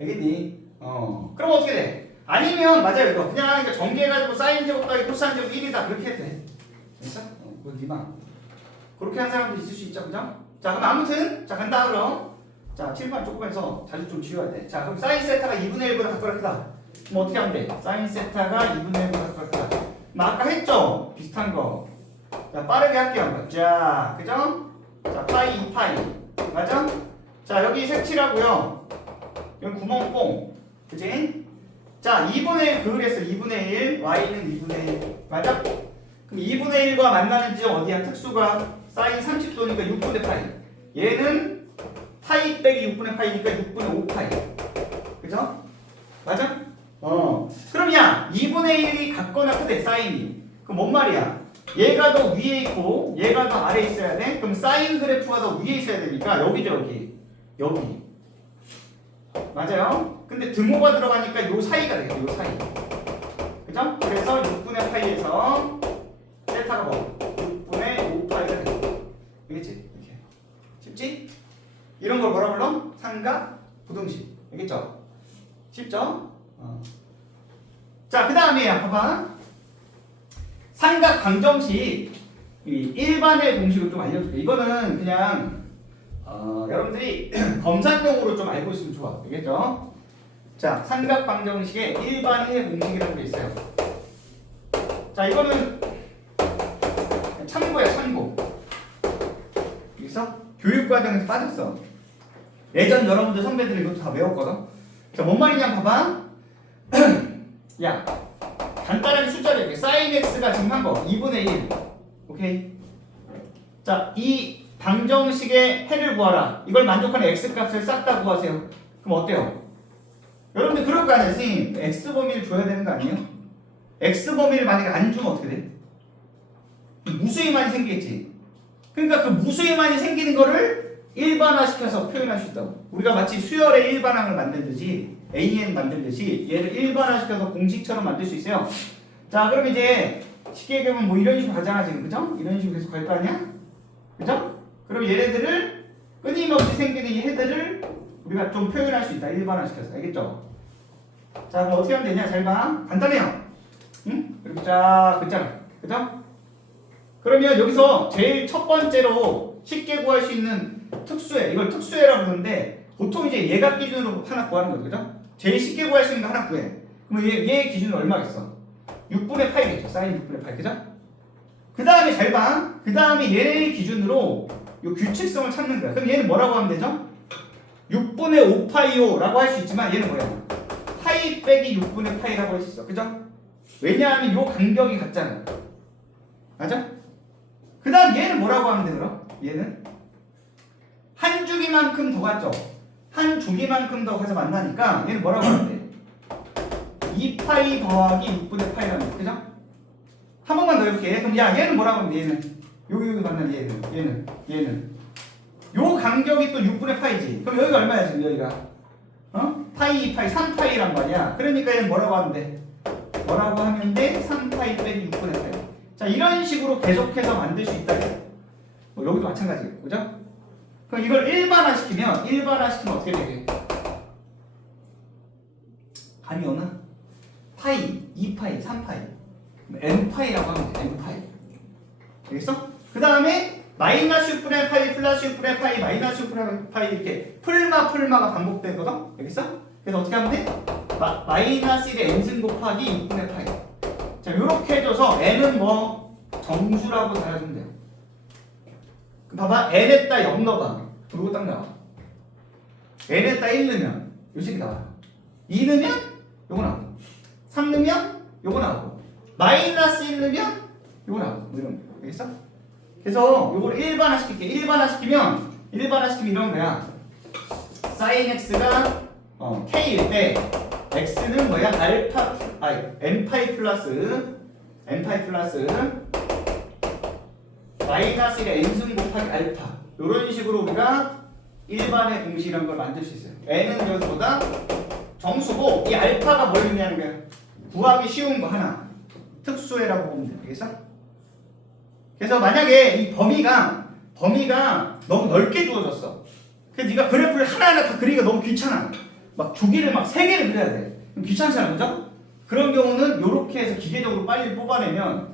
알겠니? 그럼 어떻게 돼? 아니면 맞아요 이거 그냥 전개해가지고 사인 제곱 더하기 코사인 제곱 1이다 그렇게 해도 돼. 됐어? 그건 니만 그렇게 한 사람도 있을 수 있죠, 그죠? 자, 그럼 아무튼 자 간다 그럼. 자, 칠판 조금해서 자주 좀 지워야 돼. 자, 그럼 사인 세타가 2분의 1보다 각각 크다. 그럼 어떻게 하면 돼? 사인 세타가 2분의 1보다 각각 크다. 그럼 아까 했죠? 비슷한 거. 자, 빠르게 할게요. 자, 그죠? 자, 파이 2파이 맞아? 자, 여기 색칠하고요. 여기 구멍 뽕. 그지? 자, 2분의 1 그랬어. 2분의 1, y는 2분의 1. 맞아? 그럼 2분의 1과 만나는 지점 어디야? 특수가 사인 30도니까 6분의 파이. 얘는 파이 빼기 6분의 파이니까 6분의 5 파이. 그죠? 맞아? 그럼 야, 2분의 1이 같거나 크대, 사인이. 그럼 뭔 말이야? 얘가 더 위에 있고 얘가 더 아래에 있어야 돼? 그럼 사인 그래프가 더 위에 있어야 되니까 여기죠, 여기. 맞아요? 근데 등호가 들어가니까 요 사이가 되겠죠, 요 사이. 그죠? 그래서 6분의 파이에서 세타가 뭐? 6분의 5파이가 되고. 알겠지? 이렇게. 쉽지? 이런 걸 뭐라 불러? 삼각 부등식. 알겠죠? 쉽죠? 자, 그 다음에 봐봐. 삼각 방정식 일반의 공식을 좀 알려줄게. 이거는 그냥 여러분들이 검사용으로 좀 알고 있으면 좋아. 알겠죠? 자, 삼각 방정식의 일반의 공식이라는 게 있어요. 자, 이거는 참고야, 참고. 여기서 교육과정에서 빠졌어. 예전 여러분들 선배들이 이것도 다 외웠거든. 자, 뭔 말이냐 봐봐. 야, 간단하게 숫자를 이렇게 사인 x가 지금 한 거 2분의 1. 오케이. 자, 이 방정식의 해를 구하라. 이걸 만족하는 x 값을 싹 다 구하세요. 그럼 어때요? 여러분들 그럴 거 아니에요. 선생님, x 범위를 줘야 되는 거 아니에요? x 범위를 만약에 안 주면 어떻게 돼? 무수히만이 생기겠지. 그러니까 그 무수히만이 생기는 거를 일반화시켜서 표현할 수 있다고. 우리가 마치 수열의 일반항을 만들듯이 AN 만들듯이 얘를 일반화시켜서 공식처럼 만들 수 있어요. 자, 그럼 이제 쉽게 얘기하면 뭐 이런 식으로 가잖아 지금, 그죠? 이런 식으로 계속 갈 거 아니야? 그죠? 그럼 얘네들을 끊임없이 생기는 이 해들을 우리가 좀 표현할 수 있다. 일반화시켜서. 알겠죠? 자, 그럼 어떻게 하면 되냐? 잘 봐. 간단해요. 응? 이렇게 쫙 긋잖아. 그죠? 그러면 여기서 제일 첫 번째로 쉽게 구할 수 있는 특수해. 이걸 특수해라고 부르는데 보통 이제 얘가 기준으로 하나 구하는 거죠. 그죠? 제일 쉽게 구할 수 있는 거 하나 구해. 그럼 얘 기준은 얼마겠어? 6분의 파이겠죠. 사인 6분의 파이. 그죠? 그 다음에 잘 봐. 그 다음에 얘 기준으로 요 규칙성을 찾는 거야. 그럼 얘는 뭐라고 하면 되죠? 6분의 5파이오라고 할 수 있지만 얘는 뭐야? 파이 빼기 6분의 파이라고 할 수 있어. 그죠? 왜냐하면 요 간격이 같잖아. 맞아? 그 다음 얘는 뭐라고 하면 돼 그럼? 얘는 한 주기만큼 더 같죠? 한 주기만큼 더 가서 만나니까 얘는 뭐라고 하면 돼? 2파이 더하기 6분의 파이라는 거. 그죠? 한 번만 더 해볼게. 그럼 야 얘는 뭐라고 하면 돼? 얘는 여기 만난 얘는 요 간격이 또 6분의 파이지. 그럼 여기가 얼마야 지금 여기가? 파이 2파이 3파이란 말이야. 그러니까 얘는 뭐라고 하면 돼? 뭐라고 하면 돼? 3파이 빼기 6분의 파이. 자, 이런 식으로 계속해서 만들 수 있다. 여기도 마찬가지예요. 그죠? 그럼 이걸 일반화시키면 어떻게 되게? 감이 오나? 파이, 2파이, 3파이, n파이라고 하면 돼. n파이. 알겠어? 그 다음에 마이너스 6분의 파이, 플러스 6분의 파이, 마이너스 6분의 파이 이렇게 풀마가 반복되거든? 알겠어? 그래서 어떻게 하면 돼? 마이너스 1의 n승 곱하기 6분의 파이. 자, 요렇게 해줘서 n은 뭐 정수라고 달아주면 돼요. 그럼 봐봐, n에다 0 넣어봐. 그리고 딱 나와. n에다 1 넣으면 요 식이 나와요. 2 넣으면 요거 나오고, 3 넣으면 요거 나오고, 마이너스 1 넣으면 요거 나오고, 뭐 이런 거. 알겠어? 그래서 요걸 일반화시킬게. 일반화시키면 이런 거야. sin x가 k일 때 x는 뭐야? n파이 플러스 마이너스 1의 n승 곱하기 알파. 이런 식으로 우리가 일반의 공식이라는 걸 만들 수 있어요. n은 여기보다 정수고 이 알파가 뭘 의미하는 거야? 구하기 쉬운 거 하나. 특수해라고 보면 돼. 알겠어? 그래서 만약에 이 범위가 너무 넓게 주어졌어. 그래서 네가 그래프를 하나하나 다 그리기가 너무 귀찮아. 막 주기를 막 3개를 그려야 돼. 그럼 귀찮잖아, 그죠? 그런 경우는 이렇게 해서 기계적으로 빨리 뽑아내면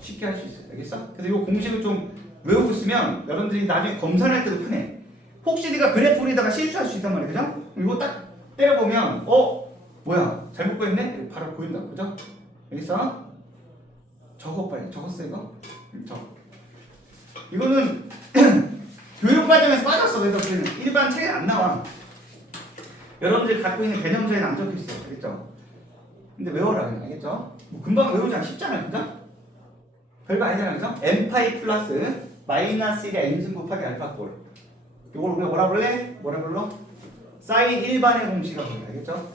쉽게 할 수 있어요. 알겠어? 그래서 이 공식을 좀 외우고 있으면 여러분들이 나중에 검사할 때도 편해. 혹시 네가 그래프 그리다가 실수할 수 있단 말이야, 그죠? 이거 딱 때려보면 뭐야, 잘못 그렸네? 바로 보인다, 그죠? 알겠어? 적어 빨리, 적었어 이거? 적어. 이거는 교육 과정에서 빠졌어. 그래서 일반 책에 안 나와. 여러분들이 갖고 있는 개념서에는 안 적혀 있어. 알겠죠? 근데 외워라. 알겠죠? 뭐 금방 외우지 않아. 쉽잖아요. 그죠? 별거 아니잖아요. 그죠? n파이 플러스 마이너스 1의 n승 곱하기 알파 꼴. 이걸 우리가 뭐라 불래? 뭐라 불러? 사인 일반의 공식이라고 불러. 알겠죠?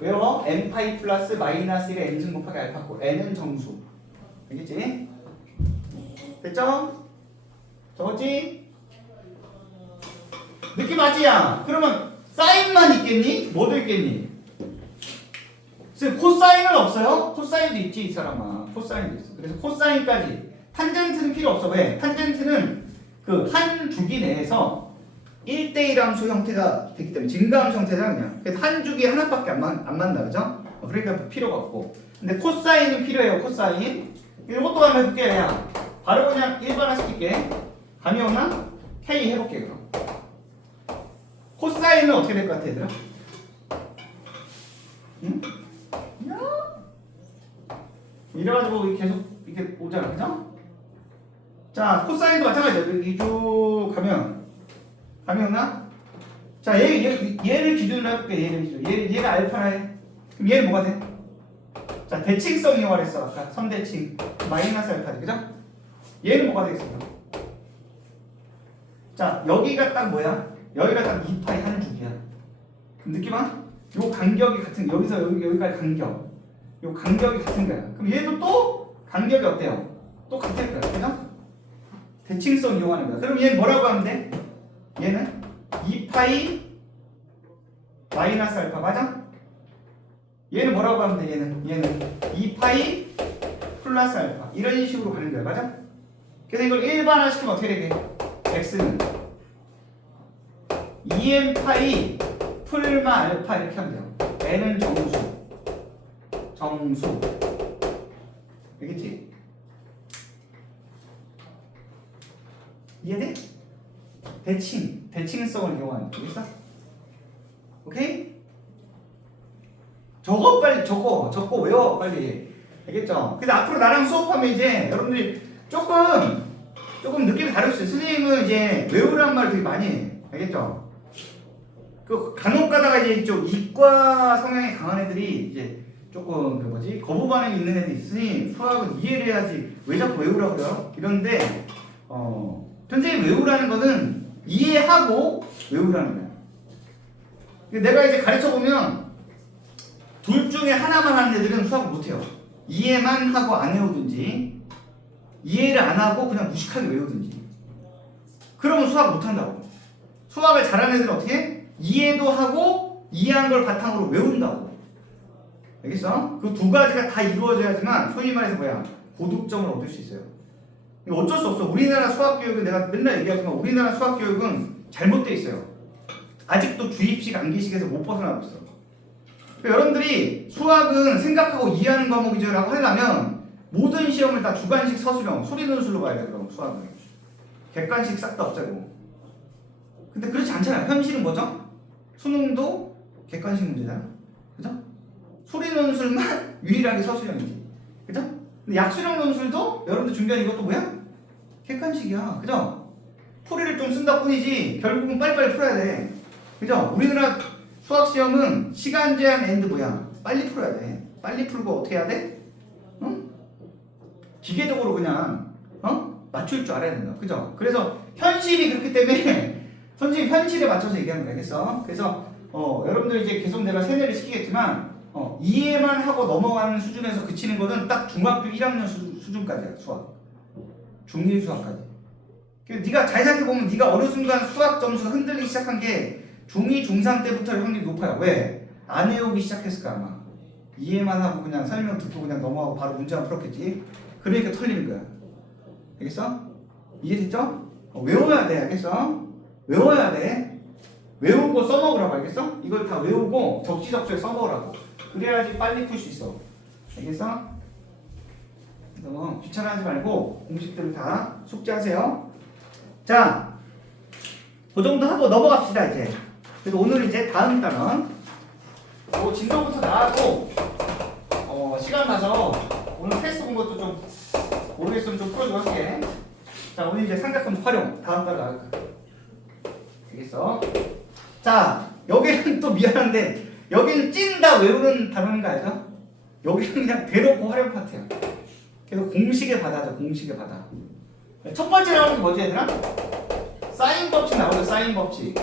외워. n파이 플러스 마이너스 1의 n승 곱하기 알파 꼴. n은 정수. 알겠지? 됐죠? 적었지? 느낌 맞지야? 그러면 사인만 있겠니? 뭐도 있겠니? 지금 코사인은 없어요? 코사인도 있지 이 사람아. 코사인도 있어. 그래서 코사인까지. 탄젠트는 필요 없어. 왜? 탄젠트는 그 한 주기 내에서 1대1 함수 형태가 되기 때문에 증가함수 형태잖아 그냥. 그래서 한 주기에 하나밖에 안 만나. 그죠? 그러니까 필요가 없고. 근데 코사인은 필요해요. 코사인. 이것도 한번 해볼게. 야. 바로 그냥 일반화 시킬게. 감이 오나? K 해볼게 그럼. 코사인은 어떻게 될 것 같아 얘들아? 응? 야. 이래가지고 계속 이렇게 오잖아, 그죠? 자, 코사인도 마찬가지야. 여기 쭉 가면 오나? 자, 얘를 기준으로 해볼게. 얘를 기준. 얘가 알파라 해. 그럼 얘는 뭐가 돼? 자, 대칭성 이용하라 했어. 아까 선대칭 마이너스 알파지, 그죠? 얘는 뭐가 되겠습니까? 자, 여기가 딱 뭐야? 여기가 딱 2파이 한 주기야. 느낌 와? 요 간격이 같은, 여기서 여기까지 간격. 요 간격이 같은 거야. 그럼 얘도 또 간격이 어때요? 또 같을 거야. 그죠? 대칭성 이용하는 거야. 그럼 얘는 뭐라고 하면 돼? 얘는 2파이 마이너스 알파, 맞아? 얘는 뭐라고 하면 돼? 얘는 2파이 플러스 알파. 이런 식으로 가는 거야. 맞아? 그래서 이걸 일반화시키면 어떻게 되게? x는 2n파이 풀마 알파 이렇게 하면 돼요. n은 정수. 알겠지? 이해돼? 대칭성을 이용하는 거 알겠어? 오케이? 적어 빨리 적고 외워 빨리. 알겠죠? 근데 앞으로 나랑 수업하면 이제 여러분들이 조금 느낌이 다를 수 있어요. 선생님은 이제 외우란 말을 되게 많이 해. 알겠죠? 그 간혹 가다가 이제 이쪽 이과 성향이 강한 애들이 이제 조금 거부 반응이 있는 애들이 있으니 수학은 이해를 해야지 왜 자꾸 외우라고 그래요? 이런데 선생님 외우라는 거는 이해하고 외우라는 거야. 내가 이제 가르쳐 보면 둘 중에 하나만 하는 애들은 수학을 못 해요. 이해만 하고 안 외우든지 이해를 안 하고 그냥 무식하게 외우든지. 그러면 수학 못 한다고. 수학을 잘하는 애들은 어떻게 해? 이해도 하고 이해한 걸 바탕으로 외운다고. 알겠어? 그 두 가지가 다 이루어져야지만 소위 말해서 고득점을 얻을 수 있어요. 이거 어쩔 수 없어. 우리나라 수학 교육은 내가 맨날 얘기하지만 우리나라 수학 교육은 잘못돼 있어요. 아직도 주입식 암기식에서 못 벗어나고 있어. 그러니까 여러분들이 수학은 생각하고 이해하는 과목이죠라고 하려면 모든 시험을 다 주관식 서술형 수리논술로 봐야 돼. 그럼 수학은 객관식 싹 다 없애고. 근데 그렇지 않잖아요. 현실은 뭐죠? 수능도 객관식 문제잖아. 그죠? 소리 논술만 유일하게 서술형이지. 그죠? 근데 약수령 논술도 여러분들 준비한 이것도 뭐야? 객관식이야. 그죠? 풀이를 좀 쓴다 뿐이지 결국은 빨리빨리 풀어야 돼. 그죠? 우리나라 수학 시험은 시간 제한 앤드 뭐야? 빨리 풀어야 돼. 빨리 풀고 어떻게 해야 돼? 응? 기계적으로 그냥 맞출 줄 알아야 된다. 그죠? 그래서 현실이 그렇기 때문에 선생님 현실에 맞춰서 얘기하는 거야. 알겠어? 그래서 여러분들 이제 계속 내가 세뇌를 시키겠지만 이해만 하고 넘어가는 수준에서 그치는 거는 딱 중학교 1학년 수준까지야. 수학. 중1 수학까지. 그래서 네가 잘 생각해보면 네가 어느 순간 수학 점수가 흔들리기 시작한 게 중2, 중3 때부터 확률이 높아요. 왜? 안 외우기 시작했을까 아마. 이해만 하고 그냥 설명 듣고 그냥 넘어가고 바로 문제만 풀었겠지. 그러니까 털리는 거야. 알겠어? 이해됐죠? 외워야 돼. 알겠어? 외워야 돼. 외우고 써먹으라고. 알겠어? 이걸 다 외우고 적지적소에 써먹으라고. 그래야지 빨리 풀 수 있어. 알겠어? 그래서 귀찮아하지 말고 공식들을 다 숙지하세요. 자, 그 정도 하고 넘어갑시다 이제. 그래서 오늘 이제 다음 단원 진도부터 나가고 시간 나서 오늘 테스트 본 것도 좀 모르겠으면 좀 풀어주고 할게. 자, 오늘 이제 삼각형 활용 다음 달 나갈 거야. 알겠어? 자, 여기는 또 미안한데 여기는 찐다 외우는 단어인 거 알죠? 여기는 그냥 대놓고 활용 파트야. 그래서 공식에 받아줘. 공식에 받아. 첫 번째 나오는 게 뭐지 얘들아? 사인 법칙 나오죠. 사인 법칙.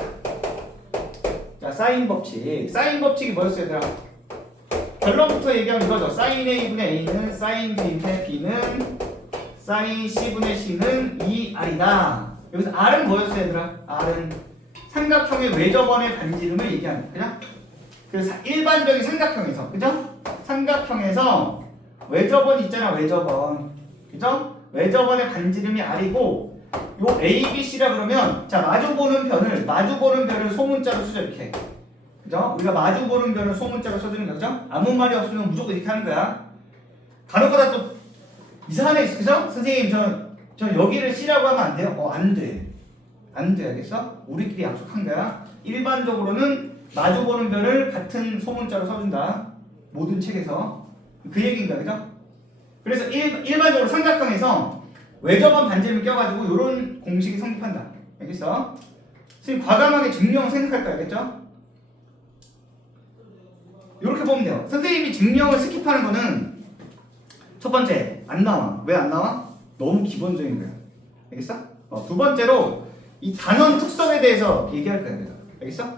자, 사인 법칙. 사인 법칙이 뭐였어 얘들아? 결론부터 얘기하면 이거죠. 사인 A분의 A는 사인 B분의 B는 사인 C분의 C는 2R이다. 여기서 R은 뭐였어 얘들아? R은 삼각형의 외접원의 반지름을 얘기하는 거야. 그래서 일반적인 삼각형에서, 그죠? 삼각형에서 외접원 있잖아. 외접원. 그죠? 외접원의 반지름이 R이고 요 A, B, C라 그러면 자, 마주보는 변을 소문자로 쓰죠. 이렇게. 그죠? 우리가 마주보는 변을 소문자로 써주는 거죠? 아무 말이 없으면 무조건 이렇게 하는 거야. 간혹가다 또 이상한 애 있어. 그죠? 선생님 저 여기를 C라고 하면 안 돼요? 안 돼. 안 돼. 알겠어? 우리끼리 약속한 거야. 일반적으로는 마주보는 변을 같은 소문자로 써준다. 모든 책에서. 그 얘기인가. 그죠? 그래서 일반적으로 삼각형에서 외접원 반지름을 껴가지고 이런 공식이 성립한다. 알겠어? 선생님 과감하게 증명 생각할 거야. 알겠죠? 이렇게 보면 돼요. 선생님이 증명을 스킵하는 거는 첫 번째 안 나와. 왜 안 나와? 너무 기본적인 거야. 알겠어? 두 번째로 이 단원 특성에 대해서 얘기할 거야. 내가. 알겠어?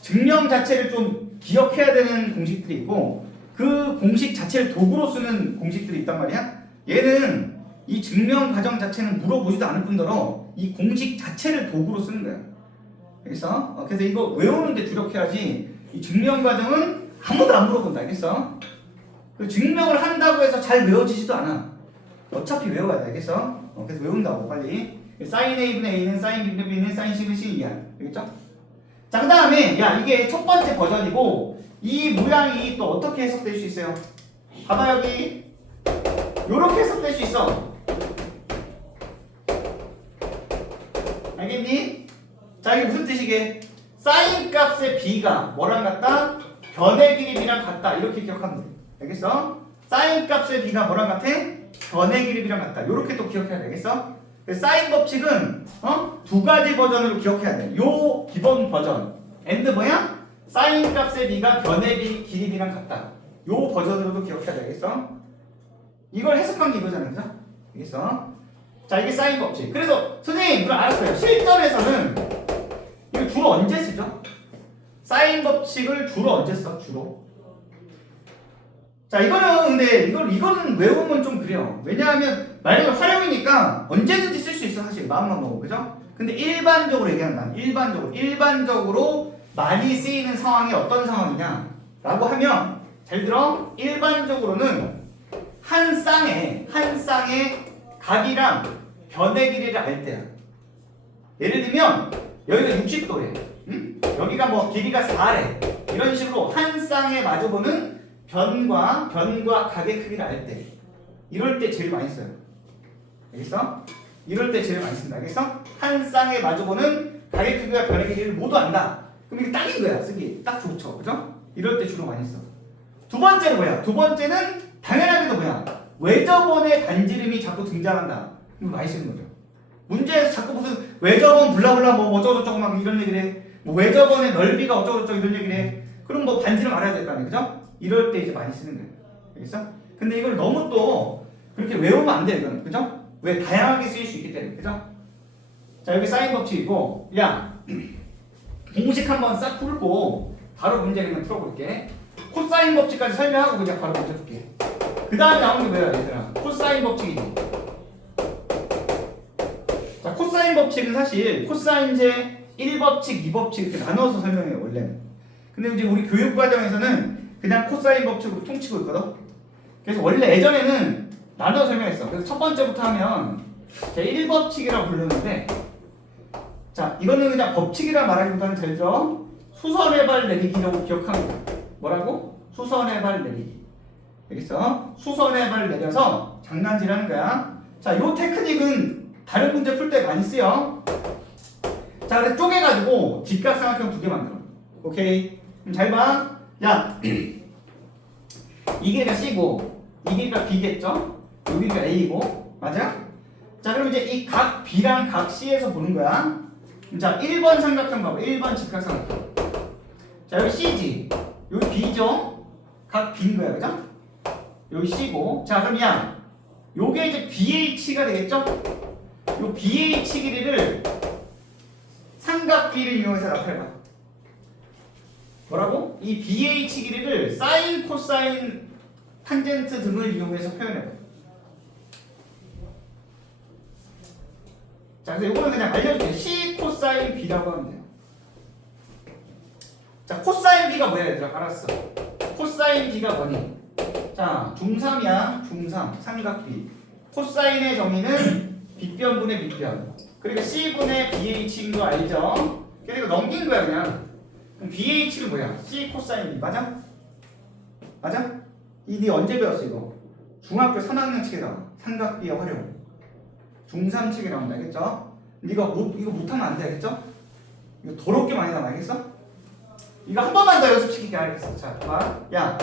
증명 자체를 좀 기억해야 되는 공식들이 있고 그 공식 자체를 도구로 쓰는 공식들이 있단 말이야. 얘는 이 증명 과정 자체는 물어보지도 않을 뿐더러 이 공식 자체를 도구로 쓰는 거야. 알겠어? 그래서 이거 외우는데 주력해야지 이 증명 과정은 아무도 안 물어본다. 알겠어? 그 증명을 한다고 해서 잘 외워지지도 않아. 어차피 외워야 돼. 알겠어? 그래서 외운다고 빨리. 사인 A분의 A는 사인 B분의 B는 사인 C분의 C이야. 알겠죠? 자, 그 다음에 야 이게 첫 번째 버전이고 이 모양이 또 어떻게 해석될 수 있어요? 봐봐 여기 요렇게 해석될 수 있어. 알겠니? 자, 이게 무슨 뜻이게? 사인 값의 B가 뭐랑 같다? 변의 길이 B랑 같다. 이렇게 기억하면 돼. 알겠어? 사인 값의 B가 뭐랑 같아? 변의 길이 B랑 같다. 이렇게 또 기억해야 돼. 알겠어? 사인 법칙은 두 가지 버전으로 기억해야 돼. 요 기본 버전. and 뭐야? 사인 값의 B가 변의 길이 B랑 같다. 요 버전으로도 기억해야 돼. 알겠어? 이걸 해석한 게 이거잖아. 그죠? 알겠어? 자, 이게 사인 법칙. 그래서 선생님 그럼 알았어요. 실전에서는 이거 주로 언제 쓰죠? 사인 법칙을 주로 언제 써? 주로. 자, 이거는 근데 이거는 외우면 좀 그래요. 왜냐하면 만약에 활용이니까 언제든지 쓸 수 있어. 사실 마음만 먹고. 그죠? 근데 일반적으로 얘기한다. 일반적으로 많이 쓰이는 상황이 어떤 상황이냐 라고 하면 잘 들어. 일반적으로는 한 쌍의 각이랑 변의 길이를 알 때야. 예를 들면 여기가 60도래. 응? 여기가 뭐 길이가 4래. 이런 식으로 한 쌍에 마주보는 변과 각의 크기를 알 때. 이럴 때 제일 많이 써요. 알겠어? 이럴 때 제일 많이 쓴다. 알겠어? 한 쌍에 마주보는 각의 크기와 변의 길이를 모두 안다. 그럼 이게 딱인 거야. 쓰기 딱 좋죠. 그죠? 이럴 때 주로 많이 써. 두 번째는 뭐야? 두 번째는 당연하게도 뭐야? 외접원의 단지름이 자꾸 등장한다. 이거 많이 쓰는 거죠. 문제에서 자꾸 무슨 외접원 블라블라 뭐 어쩌고저쩌고 막 이런 얘기를 해. 뭐 외접원의 넓이가 어쩌고저쩌고 이런 얘기를 해. 그럼 뭐 단지름 알아야 될 거 아니에요. 그죠? 이럴 때 이제 많이 쓰는 거예요. 알겠어? 근데 이걸 너무 또 그렇게 외우면 안 돼요. 이건. 그죠? 왜? 다양하게 쓰일 수 있기 때문에. 그죠? 자, 여기 사인 법칙이고, 야, 공식 한번 싹 풀고 바로 문제 그냥 풀어볼게. 코사인 법칙까지 설명하고 그냥 바로 문제 풀게. 그 다음에 나오는 게 뭐야, 얘들아? 코사인 법칙이지. 자, 코사인 법칙은 사실 코사인제 1법칙, 2법칙 이렇게 나눠서 설명해요, 원래는. 근데 이제 우리 교육 과정에서는 그냥 코사인 법칙으로 통치고 있거든. 그래서 원래 예전에는 나눠 설명했어. 그래서 첫 번째부터 하면 제 1법칙이라고 부르는데, 자, 이거는 그냥 법칙이라 말하기보다는 잘 들어. 수선의 발 내리기라고 기억하는 거야. 뭐라고? 수선의 발 내리기. 알겠어? 수선의 발 내려서 장난질하는 거야. 자, 요 테크닉은 다른 문제 풀 때 많이 쓰여. 자, 그래서 쪼개가지고 직각삼각형 2개 만들어. 오케이? 그럼 잘 봐. 야, 이 길이가 C고 이 길이가 B겠죠? 이 길이가 A고 맞아? 자, 그럼 이제 이 각 B랑 각 C에서 보는 거야. 자, 1번 삼각형 봐봐. 1번 직각삼각형. 자, 여기 C지. 여기 B죠? 각 B인 거야, 그죠? 여기 C고. 자, 그럼 야, 요게 이제 BH가 되겠죠? 요 BH 길이를 삼각 B를 이용해서 나타내봐. 뭐라고? 이 BH 길이를 사인, 코사인, 탄젠트 등을 이용해서 표현해봐. 자, 그래서 이거는 그냥 알려줄게. C 코사인 B라고 하면 돼요. 자, 코사인 B가 뭐야, 얘들아? 알았어. 코사인 B가 뭐니? 자, 중3이야. 중3. 삼각 B. 코사인의 정의는 빗변분의 밑변. 그리고 C분의 BH인 거 알죠? 그리고 넘긴 거야, 그냥. 그럼 BH는 뭐야? C 코사인 B. 맞아? 맞아? 이 네 언제 배웠어, 이거? 중학교 3학년 책에 나와. 삼각 B의 활용. 중3 책에 나온다, 알겠죠? 이거 못하면 안 돼, 알겠죠? 이거 더럽게 많이 나와, 알겠어? 이거 한 번만 더 연습시키게 알겠어. 자, 봐. 야,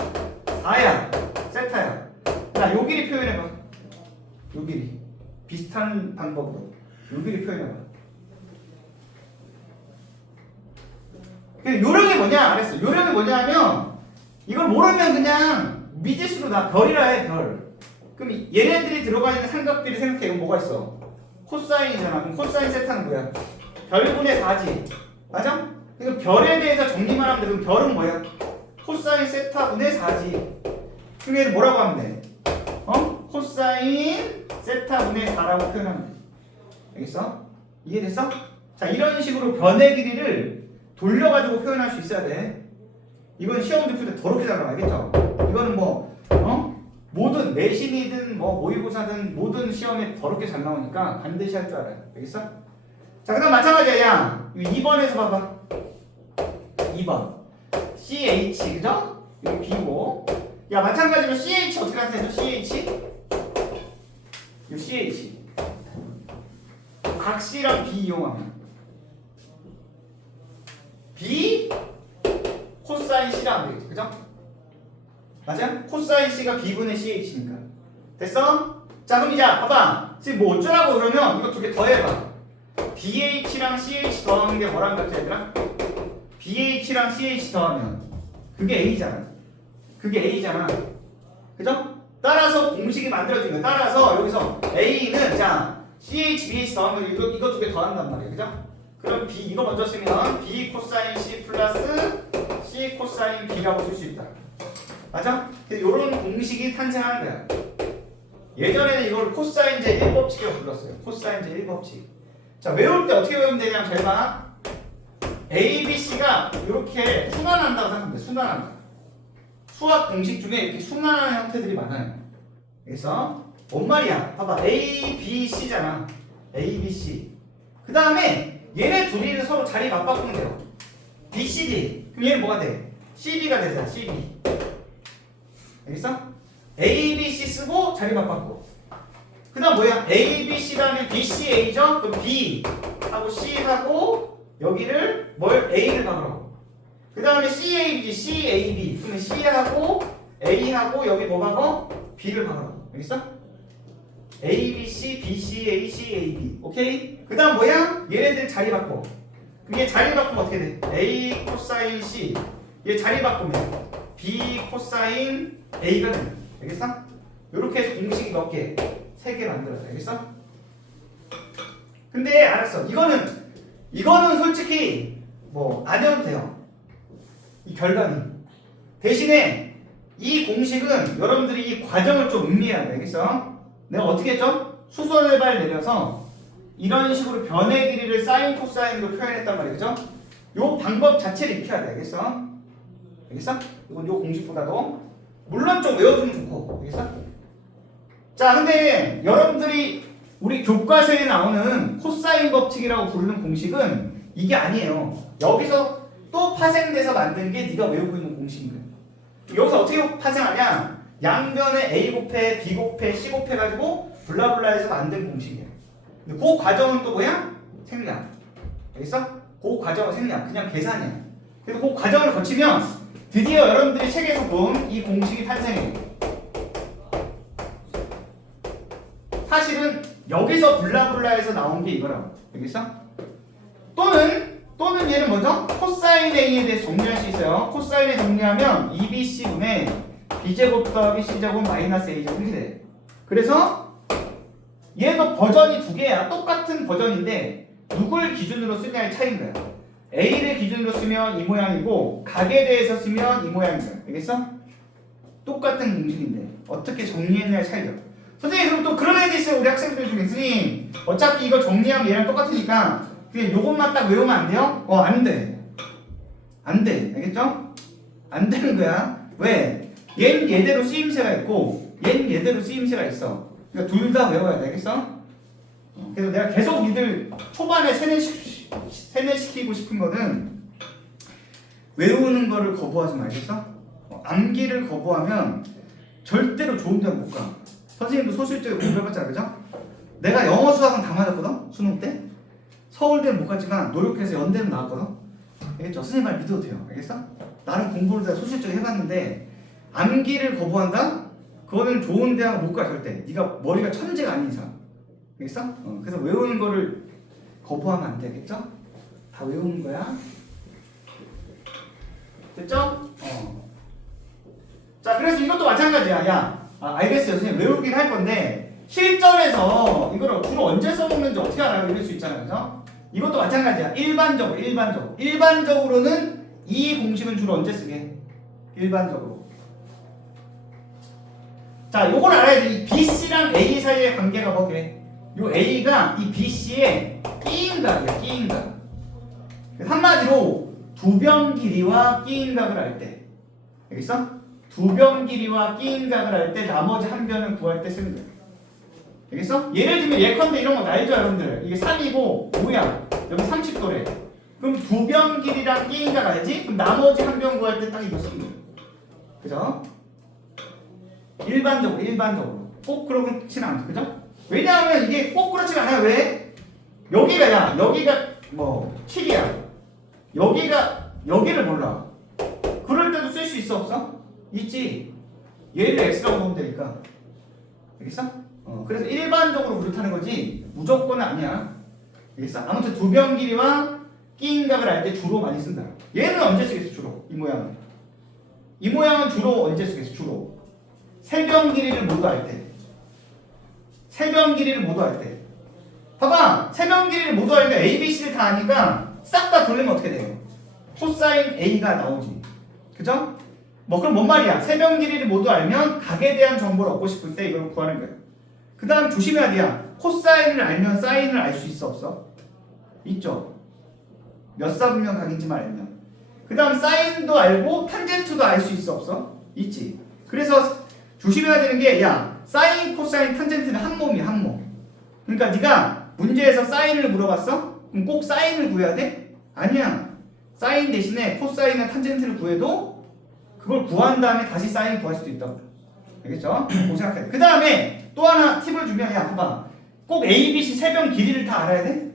4야, 세타야. 자, 요 길이 표현해봐. 요 길이. 비슷한 방법으로. 요 길이 표현해봐. 요령이 뭐냐? 알았어. 요령이 뭐냐면, 이걸 모르면 그냥 미지수로 나 별이라 해, 별. 그럼 얘네들이 들어가 있는 삼각비를 생각해. 이건 뭐가 있어? 코사인이잖아. 그럼 코사인 세타는 뭐야? 별분의 4지. 맞아? 이거 별에 대해서 정리만 하면 돼. 그럼 별은 뭐야? 코사인 세타분의 4지. 그럼 얘는 뭐라고 하면 돼? 코사인 세타분의 4라고 표현하면 돼. 알겠어? 이해됐어? 자, 이런 식으로 변의 길이를 돌려가지고 표현할 수 있어야 돼. 이건 시험 문제 풀 때 더럽게 잘 나와. 알겠죠? 이거는 뭐 모든 내신이든 뭐 모의고사든 모든 시험에 더럽게 잘 나오니까 반드시 할 줄 알아요. 알겠어? 자, 그 다음 마찬가지야. 야, 2번에서 봐봐. 2번 CH, 그죠? 여기 B고. 야, 마찬가지로 CH 어떻게 하세요? CH? 이 CH 각 C랑 B 이용하면 B 코사인 C라 하면 되겠지, 그죠? 맞아? 코사인 C가 B분의 CH니까. 됐어? 자, 그럼 이제 봐봐. 지금 뭐 어쩌라고 그러면 이거 2개 더해봐. BH랑 CH 더하는 게 뭐라는 거지, 얘들아? BH랑 CH 더하면 그게 A잖아. 그게 A잖아. 그죠? 따라서 공식이 만들어진 거야. 따라서 여기서 A는 자 CH, BH 더한 거 이거 2개 더한단 말이야. 그죠? 그럼 B 이거 먼저 쓰면 B 코사인 C 플러스 C 코사인 B라고 쓸 수 있다. 맞아? 그래서 이런 공식이 탄생하는 거야. 예전에는 이걸 코사인제 1법칙이라고 불렀어요. 코사인제 1법칙. 자, 외울 때 어떻게 외우면 되냐면 잘 봐. A, B, C가 이렇게 순환한다고 생각하면 돼. 순환한다. 수학 공식 중에 이렇게 순환하는 형태들이 많아요. 그래서 뭔 말이야? 봐봐. A, B, C잖아. A, B, C. 그 다음에 얘네 둘이를 서로 자리 맞바꾸면 돼요. B, C, D. 그럼 얘는 뭐가 돼? C, B가 되잖아. C, B. 알겠어? A, B, C 쓰고 자리 맞바꾸고. 그 다음 뭐야? A, B, C 다음에 B, C, A죠? 그럼 B 하고 C 하고 여기를 뭘 A를 박으라고. 그 다음에 CAB. 그러면 C하고 A하고 여기 뭐 박어? B를 박으라고. 알겠어? ABC, BC, AC, AB. 오케이? 그 다음 뭐야? 얘네들 자리 바꿔. 그게 자리 바꾸면 어떻게 돼? A 코사인 C. 얘 자리 바꾸면 B 코사인 A가 돼. 알겠어? 이렇게 해서 공식 몇 개? 3개 만들어서. 알겠어? 근데 알았어. 이거는 솔직히 뭐 안 해도 돼요. 이 결과는. 대신에 이 공식은 여러분들이 이 과정을 좀 음미해야 돼. 알겠어? 내가 어떻게 했죠? 수선을 내려서 이런 식으로 변의 길이를 사인 코사인으로 표현했단 말이죠. 요 방법 자체를 익혀야 돼. 알겠어? 알겠어? 이건 요 공식보다도 물론 좀 외워두면 좋고. 알겠어? 자, 근데 여러분들이 우리 교과서에 나오는 코사인 법칙이라고 부르는 공식은 이게 아니에요. 여기서 또 파생돼서 만든 게 네가 외우고 있는 공식인 거야. 여기서 어떻게 파생하냐? 양변에 A 곱해, B 곱해, C 곱해 가지고 블라블라해서 만든 공식이야. 근데 그 과정은 또 뭐야? 생략. 알겠어? 그 과정은 생략. 그냥 계산이야. 그래서 그 과정을 거치면 드디어 여러분들이 책에서 본 이 공식이 탄생해. 사실은 여기서 블라블라에서 나온 게 이거라고. 알겠어? 또는 얘는 뭐죠? 코사인 A에 대해서 정리할 수 있어요. 코사인에 정리하면 2BC분의 B제곱 더하기 C제곱 마이너스 A제곱 이렇게 돼. 그래서 얘도 버전이 2개야. 똑같은 버전인데 누굴 기준으로 쓰냐의 차이인 거야. A를 기준으로 쓰면 이 모양이고 각에 대해서 쓰면 이 모양인 거야. 알겠어? 똑같은 공식인데 어떻게 정리했냐의 차이죠. 선생님 그럼 또 그런 애들 있어요. 우리 학생들 중에 선생님 어차피 이거 정리하면 얘랑 똑같으니까 그냥 요것만 딱 외우면 안 돼요? 안 돼. 안 돼. 알겠죠? 안 되는 거야. 왜? 얜 얘대로 쓰임새가 있고 얜 얘대로 쓰임새가 있어. 그러니까 둘 다 외워야 돼. 알겠어? 그래서 내가 계속 니들 초반에 세뇌시키고 싶은 거는 외우는 거를 거부하지 말겠어? 암기를 거부하면 절대로 좋은 데는 못 가. 선생님도 소실적으로 공부해봤잖아. 그죠? 내가 영어 수학은 다 맞았거든? 수능 때? 서울대는 못 갔지만 노력해서 연대는 나왔거든? 알겠죠? 선생님 말 믿어도 돼요. 알겠어? 나는 공부를 다 소실적으로 해봤는데 암기를 거부한다? 그거는 좋은 대학 못 가 절대. 네가 머리가 천재가 아닌 이상. 알겠어? 그래서 외우는 거를 거부하면 안 되겠죠? 다 외우는 거야. 됐죠? 자, 그래서 이것도 마찬가지야. 알겠어요. 선생님 외우긴 할 건데 실전에서 이걸 주로 언제 써먹는지 어떻게 알아요? 이럴 수 있잖아요. 그죠? 이것도 마찬가지야. 일반적으로는 이 공식은 주로 언제 쓰게? 일반적으로. 자, 요걸 알아야 돼. 이 BC랑 A 사이의 관계가 뭐게? 요 A가 이 BC의 끼인각이야. 끼인각. 한마디로 두변 길이와 끼인각을 알 때. 알겠어? 두변 길이와 끼인각을 할 때 나머지 한 변을 구할 때 쓰는 거야. 알겠어? 예를 들면 예컨대 이런 거 알죠 여러분들? 이게 3이고 5야. 여기 30도래. 그럼 두변 길이랑 끼인각 알지? 그럼 나머지 한 변 구할 때 딱 이거 쓰는 거야. 그죠? 일반적으로. 꼭 그렇지는 않죠. 그죠? 왜냐하면 이게 꼭 그렇지가 않아요. 왜? 여기가 뭐 7이야. 여기를 몰라. 그럴 때도 쓸 수 있어 없어? 있지. 얘를 x라고 보면 되니까. 알겠어? 그래서 일반적으로 그렇다는 거지 무조건은 아니야. 알겠어? 아무튼 두변 길이와 끼인각을 알 때 주로 많이 쓴다. 얘는 언제 쓰겠어 주로? 이 모양은 주로 언제 쓰겠어 주로? 세변 길이를 모두 알 때. 봐봐. 세변 길이를 모두 알면 A, B, C를 다 아니까 싹 다 돌리면 어떻게 돼요? 코사인 A가 나오지. 그죠? 그럼 뭔 말이야? 세변 길이를 모두 알면 각에 대한 정보를 얻고 싶을 때 이걸 구하는 거야. 그 다음 조심해야 돼요. 코사인을 알면 사인을 알 수 있어 없어? 있죠. 몇 사분면 각인지만 알면. 그 다음 사인도 알고 탄젠트도 알 수 있어 없어? 있지. 그래서 조심해야 되는 게 사인, 코사인, 탄젠트는 한 몸이야. 한 몸. 그러니까 네가 문제에서 사인을 물어봤어? 그럼 꼭 사인을 구해야 돼? 아니야. 사인 대신에 코사인이나 탄젠트를 구해도 그걸 구한 다음에 다시 사인 구할 수도 있다고. 알겠죠? 그거 생각해야 돼. 그 다음에 또 하나 팁을 주면 봐봐. 꼭 A, B, C 세변 길이를 다 알아야 돼?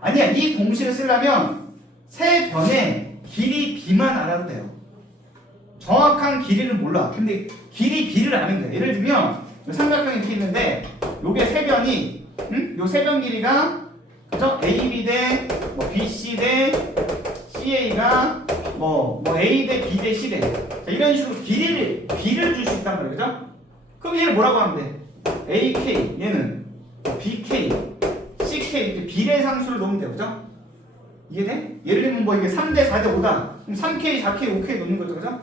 아니야. 이 공식을 쓰려면 세 변에 길이 b만 알아도 돼요. 정확한 길이를 몰라. 근데 길이 b를 아는 거야. 예를 들면 삼각형이 이렇게 있는데 요게 세 변이 요 세 변 길이가 그죠? AB 대 뭐 BC 대 CA가 뭐 A 대 B 대 C 대 자, 이런 식으로 길이를 b를 줄 수 있단 말이에요. 그죠? 그럼 얘를 뭐라고 하면 돼? AK 얘는 BK CK 이렇게 비례상수를 넣으면 돼요. 그죠? 이해돼? 예를 들면 뭐 이게 3대 4대 5다. 그럼 3K, 4K, 5K 넣는 거죠. 그죠?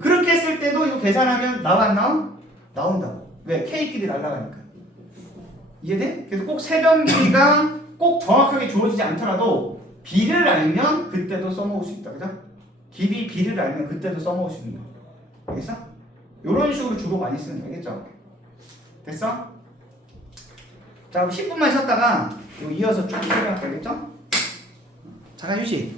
그렇게 했을 때도 이거 계산하면 나와 안 나와? 나온다고. 왜? K끼리 날아가니까. 이해돼? 그래서 꼭 세변 길이가 꼭 정확하게 주어지지 않더라도 B를 알면 그때도 써먹을 수 있다. 그죠? 길이 B를 알면 그때도 써먹을 수 있는 거. 알겠어? 이런 식으로 주로 많이 쓰는 거. 알겠죠? 됐어? 자, 그럼 10분만 쉬었다가 이거 이어서 쭉 해볼게요. 알겠죠? 잠깐 휴식.